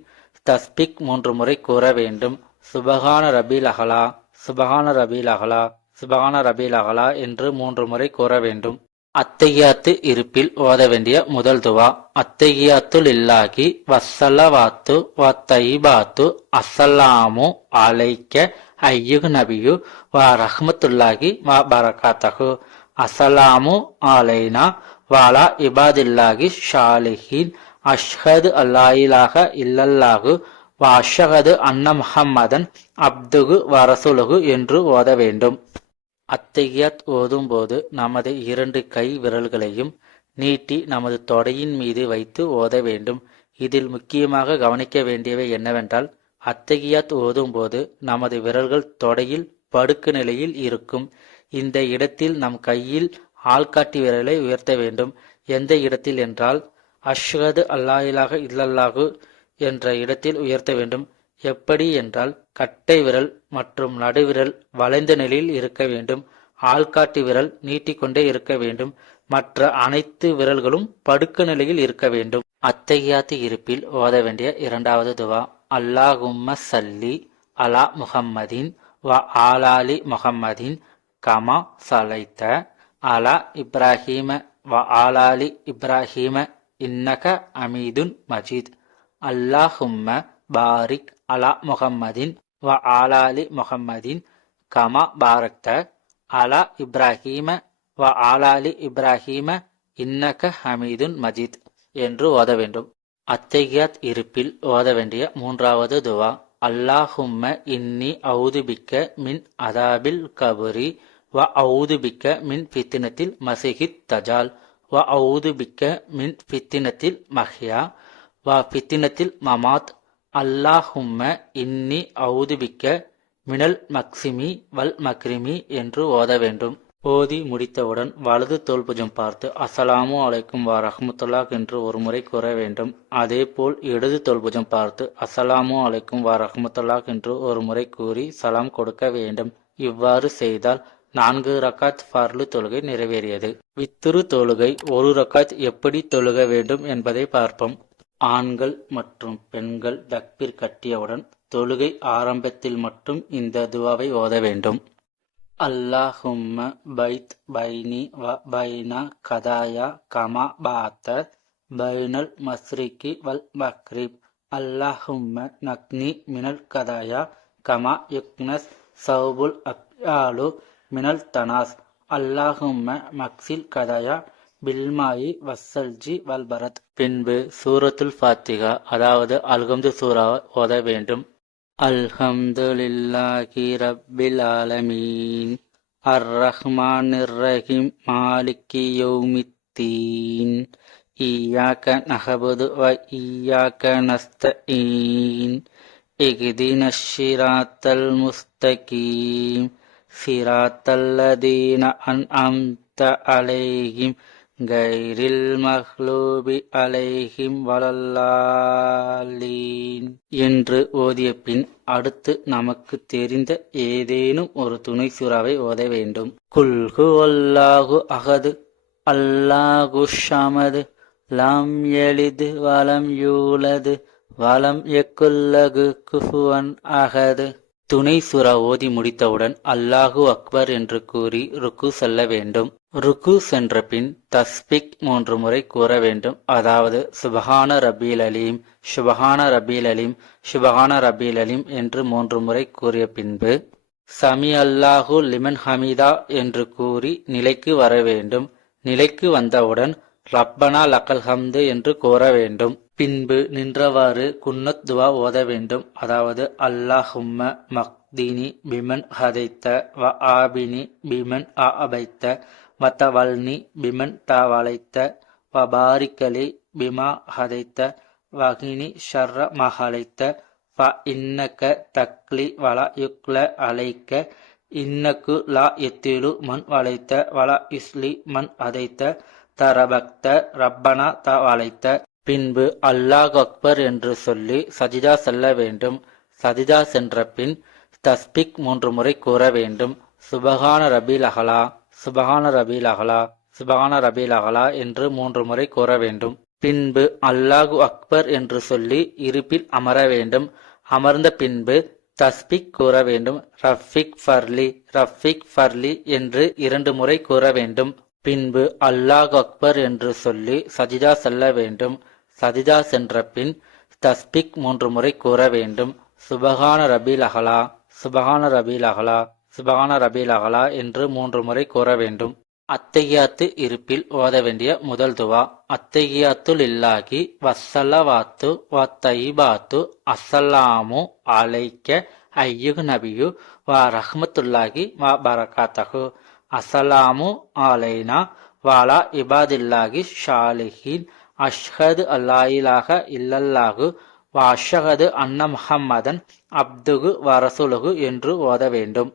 தஸ்பிக் 3 முறை கூற வேண்டும். சுபஹான ரபீல் அஹலா, சுபஹான ரபீல் அஹலா, சுபஹான ரபீல் அஹலா என்று 3 முறை கூற வேண்டும். அத்தஹியாத்து இருப்பில் ஓத வேண்டிய முதல் துவா அத்தஹியாத்து லில்லாஹி வஸ்ஸலவாத்து வத்தய்யிபாத்து அஸ்ஸலாமு அலைக்க அய்யுஹ் நபியு வ ரஹ்மத்துல்லாஹி வ பரகாத்தஹு அஸ்ஸலாமு அலைனா வஅலா இபாதில்லாஹி ஷாலிஹீன் அஷ்ஹது அல்லா இலாஹ இல்லல்லாஹு வ அஷ்ஹது அன்ன முஹம்மதன் அப்துஹு வ ரசூலுஹு என்று ஓத வேண்டும். அத்தஹியாத் ஓதும் போது நமது 2 கை விரல்களையும் நீட்டி நமது தொடையின் மீது வைத்து ஓத வேண்டும். இதில் முக்கியமாக கவனிக்க வேண்டியவை என்னவென்றால் அத்தஹியாத் ஓதும் போது நமது விரல்கள் தொடையில் படுக்க நிலையில் இருக்கும். இந்த இடத்தில் நம் கையில் ஆள்காட்டி விரலை உயர்த்த வேண்டும். எந்த இடத்தில் என்றால் அஷ்ஹது அல்லா இலாஹ இல்லல்லாஹு என்ற இடத்தில் உயர்த்த வேண்டும். எப்படி என்றால் கட்டை விரல் மற்றும் நடுவிரல் வளைந்த நிலையில் இருக்க வேண்டும். ஆள்காட்டி விரல் நீட்டிக்கொண்டே இருக்க வேண்டும். மற்ற அனைத்து விரல்களும் படுக்க நிலையில் இருக்க வேண்டும். அத்தஹியாத்து இருப்பில் ஓத வேண்டிய 2வது துவா அல்லாஹும்ம சல்லி அலா முஹம்மதின் வ ஆலாலி முஹம்மதின் கமா சலைத்த அலா இப்ராஹீம வ ஆலாலி இப்ராஹீம இன்னக அமீதுன் மஜீத். அல்லாஹும்ம பாரிக் அலா முஹம்மதின் வ ஆலாலி முஹம்மதின் கமா பாரக்த அலா இப்ராஹீம வ ஆலாலி இப்ராஹீம இன்னக ஹமீதுன் மஜீத் என்று ஓத வேண்டும். அத்தஹியாத் இருப்பில் ஓத வேண்டிய 3வது துவா அல்லாஹும்ம இன்னி அவுதுபிக்க மின் அதாபில் கபுரி வ அவுதுபிக்க மின் ஃபித்னத்தில் மஸீஹித் தஜால் வ அவுதுபிக்க மின் ஃபித்னத்தில் மஹ்யா வ ஃபித்னத்தில் மமாத். அல்லாஹும்ம இன்னி அவுதுபிக்க மினல் மக்சிமி வல் மக்ரிமி என்று ஓத வேண்டும். ஓதி முடித்தவுடன் வலது தோள்புஜம் பார்த்து அஸ்ஸலாமு அலைக்கும் வ ரஹ்மத்துல்லாஹ் என்று ஒருமுறை கூற வேண்டும். அதேபோல் இடது தோள்புஜம் பார்த்து அஸ்ஸலாமு அலைக்கும் வ ரஹ்மத்துல்லாஹ் என்று ஒருமுறை கூறி சலாம் கொடுக்க வேண்டும். இவ்வாறு செய்தால் 4 ரக்காத் ஃபர்லு தொழுகை நிறைவேறியது. வித்ரு தொழுகை 1 ரக்காத் எப்படி தொழுக வேண்டும் என்பதை பார்ப்போம். ஆண்கள் மற்றும் பெண்கள் தக்பீர் கட்டியவுடன் தொழுகை ஆரம்பத்தில் மட்டும் இந்த துவாவை ஓத வேண்டும். அல்லாஹும்ம பைத் பைனி வ பைனா கதாயா கமா பாத்த பைனல் மஸ்ரிகி வல் மக்ரிப். அல்லாஹும்ம நக்னி மினல் கதாயா கமா யுக்னஸ் சௌபுல் அப்யாலு மினல் தனாஸ். அல்லாஹும்ம மக்சில் கதாயா பில்மாயி வஸ்ஸல்ஜி வல்பரத். பின்பு சூரத்துல் ஃபாத்திஹா அதாவது அல்ஹம்து சூரா ஓத வேண்டும். அல்ஹம்துலில்லாஹி ரப்பில் ஆலமீன் அர்ரஹ்மானிர் ரஹீம் மாலிகி யௌமித்தீன் இய்யாக நஅபுது வ இய்யாக நஸ்தஈன் இஹ்தினஷ் ஸிராத்தல் முஸ்தகீம் ஸிராத்தல்லதீன அன்அம்த அலைஹிம் கைரில் மக்லூபி அலைஹிம் வலல்லாலீன் என்று ஓதிய பின் அடுத்து நமக்கு தெரிந்த ஏதேனும் ஒரு துணை சூறாவை ஓத வேண்டும். குல் ஹுவல்லாஹு அஹது அல்லாஹு ஸமது லம் யலிது வலம் யூலது வலம் யக்குல் லஹு குஃபுவன் அஹது. துணை சூரா ஓதி முடித்தவுடன் அல்லாஹு அக்பர் என்று கூறி ருக்கு செல்ல வேண்டும். ருக்கு சென்ற பின் தஸ்பிக் 3 முறை கூற வேண்டும். அதாவது சுபஹான ரபீல் அலீம், சுபஹான ரபீல் அலீம், சுபஹான ரபீல் அலீம் என்று 3 முறை கூறிய பின்பு சமி அல்லாஹு லிமன் ஹமீதா என்று கூறி நிலைக்கு வர வேண்டும். நிலைக்கு வந்தவுடன் ரப்பனா லக்கல் ஹம்து என்று கூற வேண்டும். பின்பு நின்றவாறு குன்னத் துவா ஓத வேண்டும். அதாவது அல்லாஹும்ம மக்தினி பிமன் ஹதைத்த வ ஆபினி பிமன் அபைத்த வ தவல்னி பிமன் தவலைத்த வ பாரிக்கலி பிமா ஹதைத்த வகினி ஷர்ர மஹலைத்த ஃப இன்னக்க தக்லி வல யுக்ல அலைக்க இன்னக்கு லா எத்திலு மன் வளைத்த வல இஸ்லி மன் அதைத்த தரபக்த ரப்பனா தவலைத்த. பின்பு அல்லாஹ் அக்பர் என்று சொல்லி சஜிதா செல்ல வேண்டும். சஜிதா சென்ற பின் தஸ்பிக் 3 முறை கூற வேண்டும். சுபஹான ரபீல் அஹலா, சுபஹான ரபீல் அஹலா, சுபஹான ரபீல் அஹலா என்று 3 முறை கூற வேண்டும். பின்பு அல்லாஹு அக்பர் என்று சொல்லி இருப்பில் அமர வேண்டும். அமர்ந்த பின்பு தஸ்பிக் கூற வேண்டும். ரஃபிக் ஃபர்லி, ரஃபிக் ஃபர்லி என்று 2 முறை கூற வேண்டும். பின்பு அல்லாஹ் அக்பர் என்று சொல்லி சஜிதா செல்ல வேண்டும். சஜிதா சென்ற பின் தஸ்பிக் 3 முறை கூற வேண்டும். சுபஹான ரபீல் அஹலா, சுபஹான ரபீல் அஹலா, சுபஹான ரபீல் அஹலா என்று 3 முறை கூற வேண்டும். அத்தஹியாத்து இருப்பில் ஓத வேண்டிய முதல் துவா அத்தஹியாத்து லில்லாஹி வஸ்ஸலவாத்து வ தைபாத்து அஸ்ஸலாமு அலைக்க ஐயுஹ் நபியு வ ரஹ்மத்துல்லாஹி வ பரகாத்தஹு அஸ்ஸலாமு அலைனா வலா இபாதில்லாஹி ஷாலிஹீன் அஷ்ஹது அல்லா இலாஹ இல்லல்லாஹு வ அஷ்ஹது அன்ன முஹம்மதன் அப்துஹு வ ரசூலுஹு என்று ஓத வேண்டும்.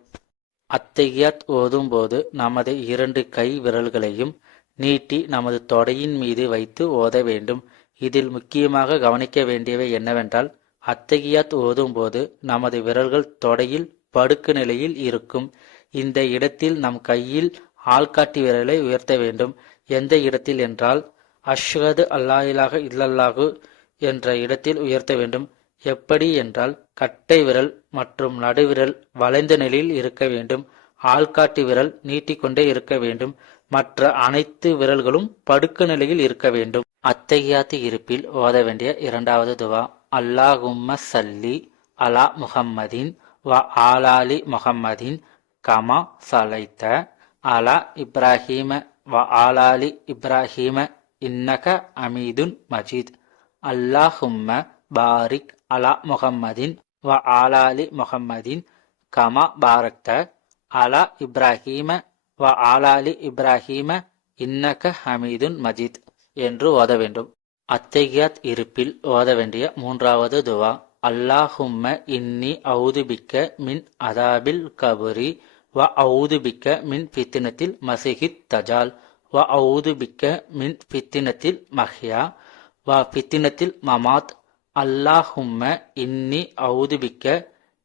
அத்தஹியாத் ஓதும்போது நமது 2 கை விரல்களையும் நீட்டி நமது தொடையின் மீது வைத்து ஓத வேண்டும். இதில் முக்கியமாக கவனிக்க வேண்டியவை என்னவென்றால் அத்தஹியாத் ஓதும்போது நமது விரல்கள் தொடையில் படுக்க நிலையில் இருக்கும். இந்த இடத்தில் நம் கையில் ஆள்காட்டி விரலை உயர்த்த வேண்டும். எந்த இடத்தில் என்றால் அஷ்ஹது அல்லா இலாஹ இல்லல்லாஹு என்ற இடத்தில் உயர்த்த வேண்டும். எப்படி என்றால் கட்டை விரல் மற்றும் நடுவிரல் வளைந்த நிலையில் இருக்க வேண்டும். ஆள்காட்டி விரல் நீட்டிக்கொண்டே இருக்க வேண்டும். மற்ற அனைத்து விரல்களும் படுக்க நிலையில் இருக்க வேண்டும். அத்தஹியாத்து இருப்பில் ஓத வேண்டிய 2வது துவா அல்லாஹும்ம சல்லி அலா முஹம்மதின் வ ஆலாலி முஹம்மதின் கமா சலைத்த அலா இப்ராஹீம வ ஆலாலி இப்ராஹீம இன்னக அமீதுன் மஜீத். அல்லாஹும்ம பாரிக் அலா முஹம்மதின் வ ஆலாலி முஹம்மதின் கமா பாரக்த அலா இப்ராஹீம வ ஆலாலி இப்ராஹீம இன்னக ஹமீதுன் மஜீத் என்று ஓத வேண்டும். அத்தஹியாத் இருப்பில் ஓத வேண்டிய 3வது துவா அல்லாஹும்ம இன்னி அவுதுபிக்க மின் அதாபில் கபுரி வ அவுதுபிக்க மின் ஃபித்னத்தில் மசிஹித் தஜால் வ அவுதுபிக்க மின் ஃபித்னத்தில் மஹ்யா வ ஃபித்னத்தில் மமாத். அல்லாஹும்ம இன்னி அவுதுபிக்க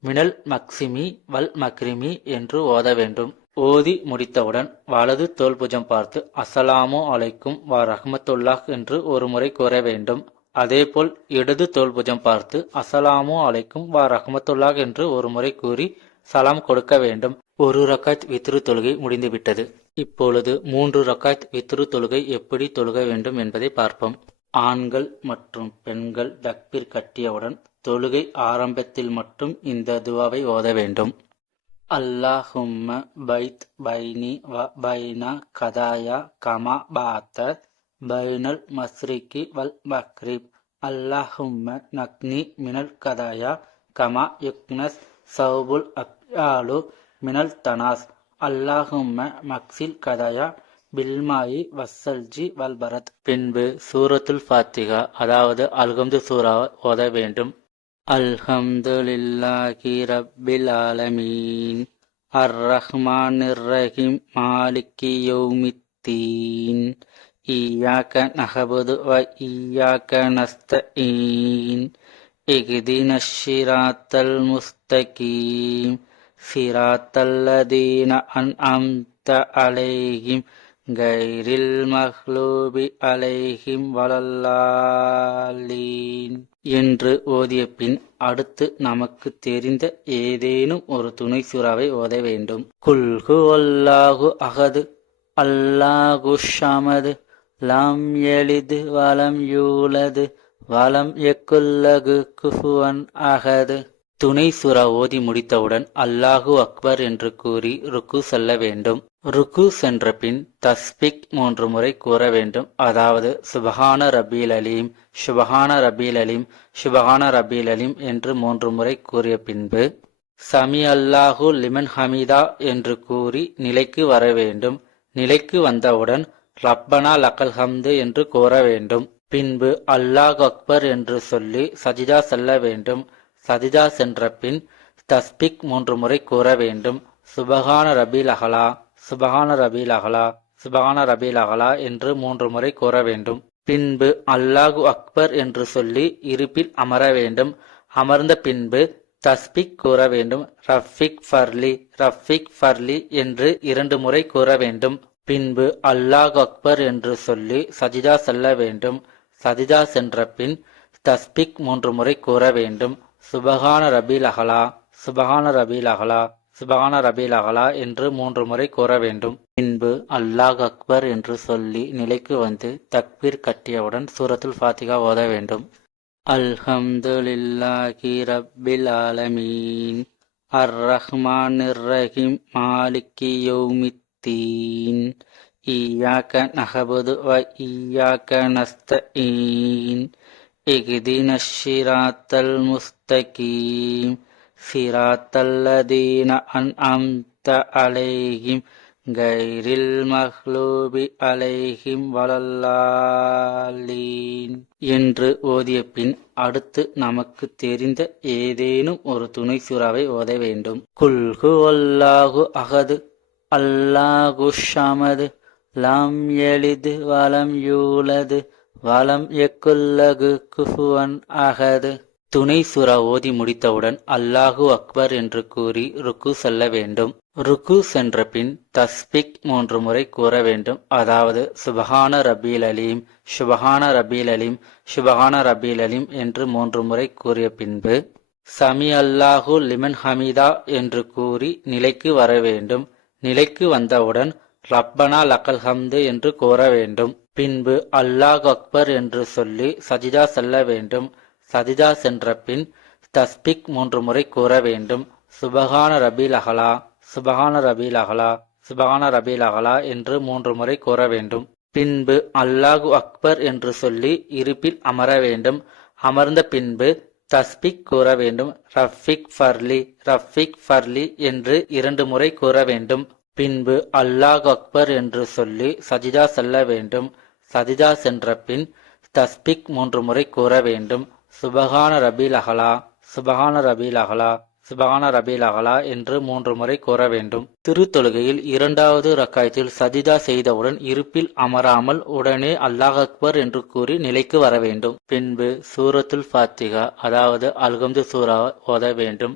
மினல் மக்சிமி வல் மக்ரிமி என்று ஓத வேண்டும். ஓதி முடித்தவுடன் வலது தோள்புஜம் பார்த்து அஸ்ஸலாமு அலைக்கும் வ ரஹ்மத்துல்லாஹ் என்று ஒரு முறை கூற வேண்டும். அதேபோல் இடது தோள்புஜம் பார்த்து அஸ்ஸலாமு அலைக்கும் வ ரஹ்மத்துல்லாஹ் என்று ஒரு முறை கூறி சலாம் கொடுக்க வேண்டும். ஒரு ரக்காத் வித்ரு தொழுகை முடிந்துவிட்டது. இப்பொழுது 3 ரக்காத் வித்ரு தொழுகை எப்படி தொழுக வேண்டும் என்பதை பார்ப்போம். ஆண்கள் மற்றும் பெண்கள் தக்பீர் கட்டியவுடன் தொழுகை ஆரம்பத்தில் மட்டும் இந்த துவாவை ஓத வேண்டும். அல்லாஹும்ம பைத் பைனி வ பைனா கதாயா கமா பாத்த பைனல் மஸ்ரிகி வல் மக்ரிப். அல்லாஹும்ம நக்னி மினல் கதாயா கமா யுக்னஸ் சௌபுல் அப்யாலு மினல் தனாஸ். அல்லாஹும்ம மக்சில் கதாயா பில்மாயி வஸ்ஸல்ஜி வல்பரத். பின்பு சூரத்துல் ஃபாத்திஹா அதாவது அல்ஹம்து சூராவை ஓத வேண்டும். அல்ஹம்துலில்லாஹி ரப்பில் ஆலமீன் அர்ரஹ்மானிர் ரஹீம் மாலிகி யௌமித்தீன் இய்யாக நஹ்புது வ இய்யாக நஸ்தஈன் இஹ்தினஷ் ஸிராத்தல் முஸ்தகீம் ஸிராத்தல்லதீன அன்அம்த அலைஹிம் கைரில் மக்லூபி அலைஹிம் வலல்லாலீன் என்று ஓதிய பின் அடுத்து நமக்கு தெரிந்த ஏதேனும் ஒரு துணை சூறாவை ஓத வேண்டும். குல் ஹுவல்லாஹு அஹது அல்லாஹு ஸமது லம் யலிது வலம் யூலது வலம் யக்குல்லஹு குஃபுவன் அஹது. துணை சூரா ஓதி முடித்தவுடன் அல்லாஹு அக்பர் என்று கூறி ருக்கு செல்ல வேண்டும். ருக்கு சென்ற பின் தஸ்பிக் 3 முறை கூற வேண்டும். அதாவது சுபஹான ரபீல் அலீம், சுபஹான ரபீல் அலீம், சுபஹான ரபீல் அலீம் என்று 3 முறை கூறிய பின்பு சமி அல்லாஹு லிமன் ஹமீதா என்று கூறி நிலைக்கு வர வேண்டும். நிலைக்கு வந்தவுடன் ரப்பனா லக்கல் ஹம்து என்று கூற வேண்டும். பின்பு அல்லாஹ் அக்பர் என்று சொல்லி சஜிதா செல்ல வேண்டும். சஜிதா சென்ற பின் தஸ்பிக் 3 முறை கூற வேண்டும். சுபஹான ரபீல் அஹலா, சுபஹான ரபீல் அஹலா, சுபஹான ரபீல் அஹலா என்று 3 முறை கூற வேண்டும். பின்பு அல்லாஹு அக்பர் என்று சொல்லி இருப்பில் அமர வேண்டும். அமர்ந்த பின்பு தஸ்பிக் கூற வேண்டும். ரஃபிக் ஃபர்லி, ரஃபிக் ஃபர்லி என்று 2 முறை கூற வேண்டும். பின்பு அல்லாஹு அக்பர் என்று சொல்லி சஜிதா செல்ல வேண்டும். சஜிதா சென்ற பின் தஸ்பிக் 3 முறை கூற வேண்டும். சுபஹான ரபீல் அஹலா, சுபஹான ரபீல் அஹலா, சுபஹான ரபீல் அஹலா என்று 3 முறை கூற வேண்டும். பின்பு அல்லாஹ் அக்பர் என்று சொல்லி நிலைக்கு வந்து தக்பீர் கட்டியவுடன் சூரத்துல் ஃபாத்திஹா ஓத வேண்டும். அல்ஹம்துலில்லாஹி ரப்பில் ஆலமீன் அர்ரஹ்மானிர் ரஹீம் மாலிகி யௌமித்தீன் இய்யாக நஹ்புது வ இய்யாக நஸ்தஈன் இஹ்தினஷ் ஸிராத்தல் முஸ்தகீம் ஸிராத்தல்லதீன அன்அம்த அலைஹிம் கைரில் மக்லூபி அலைஹிம் வலல்லாலீன் என்று ஓதிய பின் அடுத்து நமக்கு தெரிந்த ஏதேனும் ஒரு துணை சூறாவை ஓத வேண்டும். குல் ஹுவல்லாஹு அஹது அல்லாஹு ஸமது லம் யலிது வலம் யூலது வலம் யக்குல்லஹு குஃபுவன் அஹது. துணை சூரா ஓதி முடித்தவுடன் அல்லாஹு அக்பர் என்று கூறி ருக்கு செல்ல வேண்டும். ருக்கு சென்ற பின் தஸ்பிக் 3 முறை கூற வேண்டும். அதாவது சுபஹான ரபீல் அலீம், சுபஹான ரபீல் அலீம், சுபஹான ரபீல் அலீம் என்று 3 முறை கூறிய பின்பு சமி அல்லாஹு லிமன் ஹமீதா என்று கூறி நிலைக்கு வர வேண்டும். நிலைக்கு வந்தவுடன் ரப்பனா லக்கல் ஹம்து என்று கூற வேண்டும். பின்பு அல்லாஹ் அக்பர் என்று சொல்லி சஜிதா செல்ல வேண்டும். சஜிதா சென்ற பின் தஸ்பிக் 3 முறை கூற வேண்டும். சுபஹான ரபீல் அஹலா, சுபஹான ரபீல் அஹலா, சுபஹான ரபீல் அஹலா என்று 3 முறை கூற வேண்டும். பின்பு அல்லாஹு அக்பர் என்று சொல்லி இருப்பில் அமர வேண்டும். அமர்ந்த பின்பு தஸ்பிக் கூற வேண்டும். ரஃபிக் ஃபர்லி, ரஃபிக் ஃபர்லி என்று 2 முறை கூற வேண்டும். பின்பு அல்லாஹ் அக்பர் என்று சொல்லி சஜிதா செல்ல வேண்டும். சஜிதா சென்ற பின் தஸ்பிக் 3 முறை கூற வேண்டும். சுபஹான ரபீல் அஹலா, சுபஹான ரபில் அகலா, சுபஹான ரபில் அகலா என்று 3 முறை கூற வேண்டும். திருத்தொழுகையில் 2வது ரக்காயத்தில் சஜிதா செய்தவுடன் இருப்பில் அமராமல் உடனே அல்லாஹ் அக்பர் என்று கூறி நிலைக்கு வர வேண்டும். பின்பு சூரத்துல் ஃபாத்திஹா அதாவது அல்ஹம்து சூரா ஓத வேண்டும்.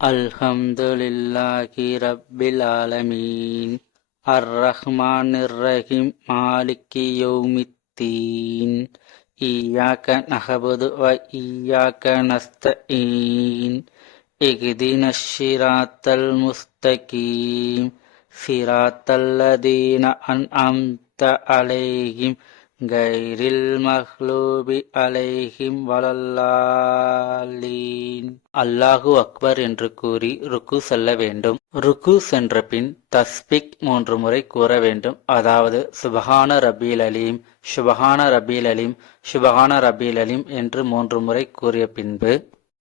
அல்ஹம்துலில்லாஹி ரப்பில் ஆலமீன் அர்-ரஹ்மானிர் ரஹீம் மாலிகி யௌமித்தீன் இய்யாக நஅபுது வ இய்யாக நஸ்தஈன் இஹ்தினஷ் ஸிராத்தல் முஸ்தகீம் ஸிராத்தல் லதீன அன்அம்த அலைஹிம் கைரில் மக்லூபி அலைஹிம் வலல்லாலீன். அல்லாஹு அக்பர் என்று கூறி ருக்கு செல்ல வேண்டும். ருக்கு சென்ற பின் தஸ்பிக் 3 முறை கூற வேண்டும். அதாவது சுபஹான ரபீல் அலீம், சுபஹான ரபீல் அலீம், சுபஹான ரபீல் அலீம் என்று 3 முறை கூறிய பின்பு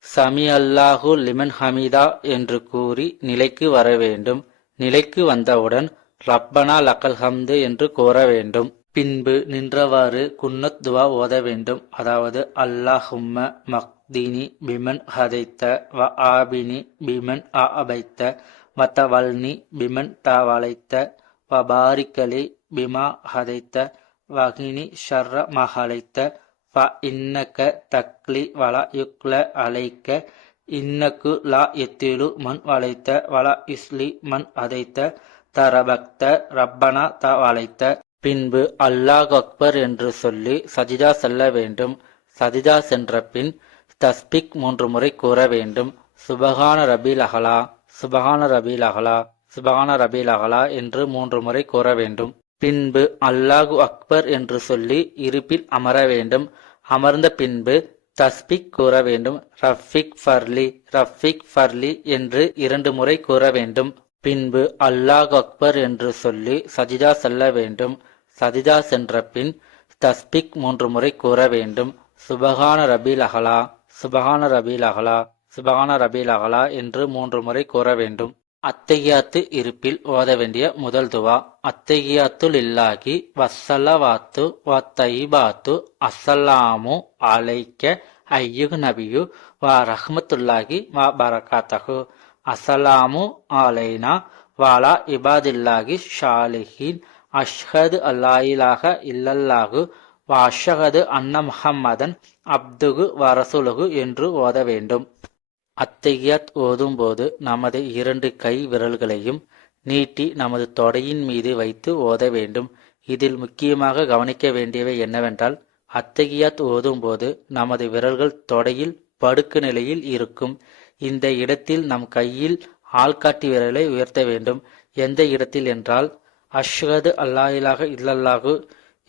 சமி அல்லாஹு லிமன் ஹமீதா என்று கூறி நிலைக்கு வர வேண்டும். நிலைக்கு வந்தவுடன் ரப்பனா லக்கல் ஹம்து என்று கூற வேண்டும். பின்பு நின்றவாறு குன்னத் துவா ஓத வேண்டும். அதாவது அல்லாஹும்ம மக்தினி பிமன் ஹதைத்த வ ஆபினி பிமன் அபைத்த வ தவல்னி பிமன் தவலைத்த வ பாரிக்கலி பிமா ஹதைத்த வகினி ஷர்ர மஹலைத்த ஃப இன்னக்க தக்லி வல யுக்ல அலைக்க இன்னக்கு லா எத்திலு மன் வளைத்த வல இஸ்லி மன் அதைத்த தரபக்த ரப்பனா தவலைத்த. பின்பு அல்லாஹ் அக்பர் என்று சொல்லி சஜிதா செல்ல வேண்டும். சஜிதா சென்ற பின் தஸ்பிக் 3 முறை கூற வேண்டும். சுபஹான ரபீல் அகலா, சுபஹான ரபீல் அகலா, சுபஹான ரபீல் அகலா என்று 3 முறை கூற வேண்டும். பின்பு அல்லாஹு அக்பர் என்று சொல்லி இருப்பில் அமர வேண்டும். அமர்ந்த பின்பு தஸ்பிக் கூற வேண்டும். ரஃபிக் ஃபர்லி, ரஃபிக் ஃபர்லி என்று 2 முறை கூற வேண்டும். பின்பு அல்லாஹ் அக்பர் என்று சொல்லி சஜிதா செல்ல வேண்டும். சஜிதா சென்ற பின் தஸ்பிக் 3 முறை கூற வேண்டும். சுபஹான ரபீல் அகலா, சுபஹான ரபீல் அகலா, சுபஹான ரபீல் அகலா என்று 3 முறை கூற வேண்டும். அத்தஹியாத்து இருப்பில் ஓத வேண்டிய முதல் துவா அத்தஹியாத்து லில்லாஹி வஸ்ஸலவாத்து வத்தய்யிபாத்து அஸ்ஸலாமு அலைக்க ஐயுஹ் நபியு வ ரஹ்மத்துல்லாஹி வ பரகாத்தஹு அஸ்ஸலாமு அலைனா வஅலா இபாதில்லாஹி ஷாலிஹீன் அஷ்ஹது அல்லா இலாஹ இல்லல்லாஹு வ அஷ்ஹது அன்ன முஹம்மதன் அப்துஹு வ ரசூலுஹு என்று ஓத வேண்டும். அத்தஹியாத் ஓதும் போது நமது 2 கை விரல்களையும் நீட்டி நமது தொடையின் மீது வைத்து ஓத வேண்டும். இதில் முக்கியமாக கவனிக்க வேண்டியவை என்னவென்றால் அத்தஹியாத் ஓதும் போது நமது விரல்கள் தொடையில் படுக்கு நிலையில் இருக்கும். இந்த இடத்தில் நம் கையில் ஆள்காட்டி விரலை உயர்த்த வேண்டும். எந்த இடத்தில் என்றால் அஷ்ஹது அல்லா இலாஹ இல்லல்லாஹு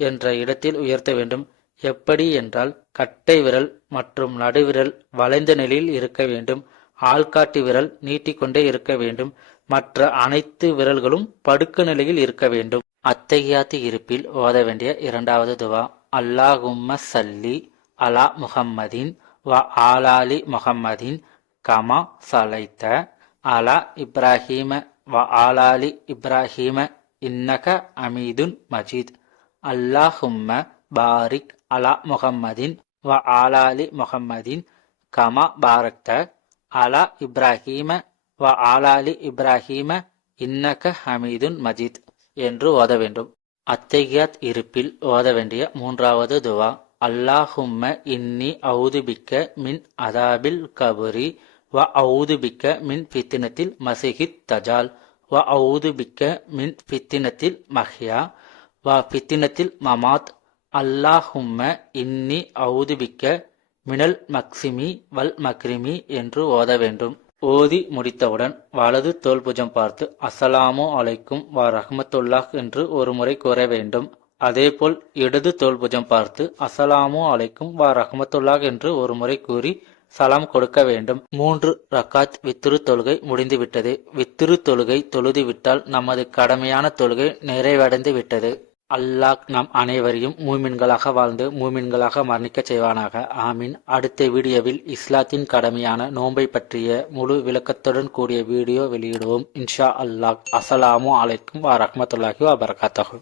என்ற இடத்தில் உயர்த்த வேண்டும். எப்படி என்றால் கட்டை விரல் மற்றும் நடுவிரல் வளைந்த நிலையில் இருக்க வேண்டும். ஆள்காட்டி விரல் நீட்டிக்கொண்டே இருக்க வேண்டும். மற்ற அனைத்து விரல்களும் படுக்க நிலையில் இருக்க வேண்டும். அத்தஹியாத்து இருப்பில் ஓத வேண்டிய 2வது துவா அல்லாஹும்ம சல்லி அலா முஹம்மதின் வ ஆலாலி முஹம்மதின் கமா சலைத்த அலா இப்ராஹீம வ ஆலாலி இப்ராஹீம இன்னக அமீதுன் மஜீத் அல்லாஹும்ம பாரிக் அலா முஹம்மதின் வ ஆலாலி முஹம்மதின் கமா பாரக்த அலா இப்ராஹீம வ ஆலாலி இப்ராஹீம இன்னக ஹமீதுன் மஜீத் என்று ஓத வேண்டும். அத்தஹியாத் இருப்பில் ஓத வேண்டிய 3வது துவா அல்லாஹும்ம இன்னி அவுதுபிக்க மின் அதாபில் கபுரி வ அவுதுபிக்க மின் ஃபித்னத்தில் மஸீஹித் தஜால் வ அவுதுபிக்க மின் ஃபித்னத்தில் மஹ்யா வ ஃபித்னத்தில் மமாத் அல்லாஹும்ம இன்னி அவுதுபிக்க மினல் மக்சிமி வல் மக்ரிமி என்று ஓத வேண்டும். ஓதி முடித்தவுடன் வலது தோள்புஜம் பார்த்து அஸ்ஸலாமு அலைக்கும் வ ரஹ்மத்துல்லாஹ் என்று 1 முறை கூற வேண்டும். அதேபோல் இடது தோள்புஜம் பார்த்து அஸ்ஸலாமு அலைக்கும் வ ரஹ்மத்துல்லாஹ் என்று 1 முறை கூறி சலாம் கொடுக்க வேண்டும். 3 ரக்காத் வித்ரு தொழுகை முடிந்துவிட்டது. வித்ரு தொழுகை தொழுதுவிட்டால் நமது கடமையான தொழுகை நிறைவடைந்து விட்டது. அல்லாஹ் நம் அனைவரையும் மூமின்களாக வாழ்ந்து மூமின்களாக மரணிக்கச் செய்வானாக. ஆமீன். அடுத்த வீடியோவில் இஸ்லாத்தின் கடமையான நோன்பை பற்றிய முழு விளக்கத்துடன் கூடிய வீடியோ வெளியிடுவோம் இன்ஷா அல்லாஹ். அஸ்ஸலாமு அலைக்கும் வ ரஹ்மத்துல்லாஹி வ பரகாத்துஹு.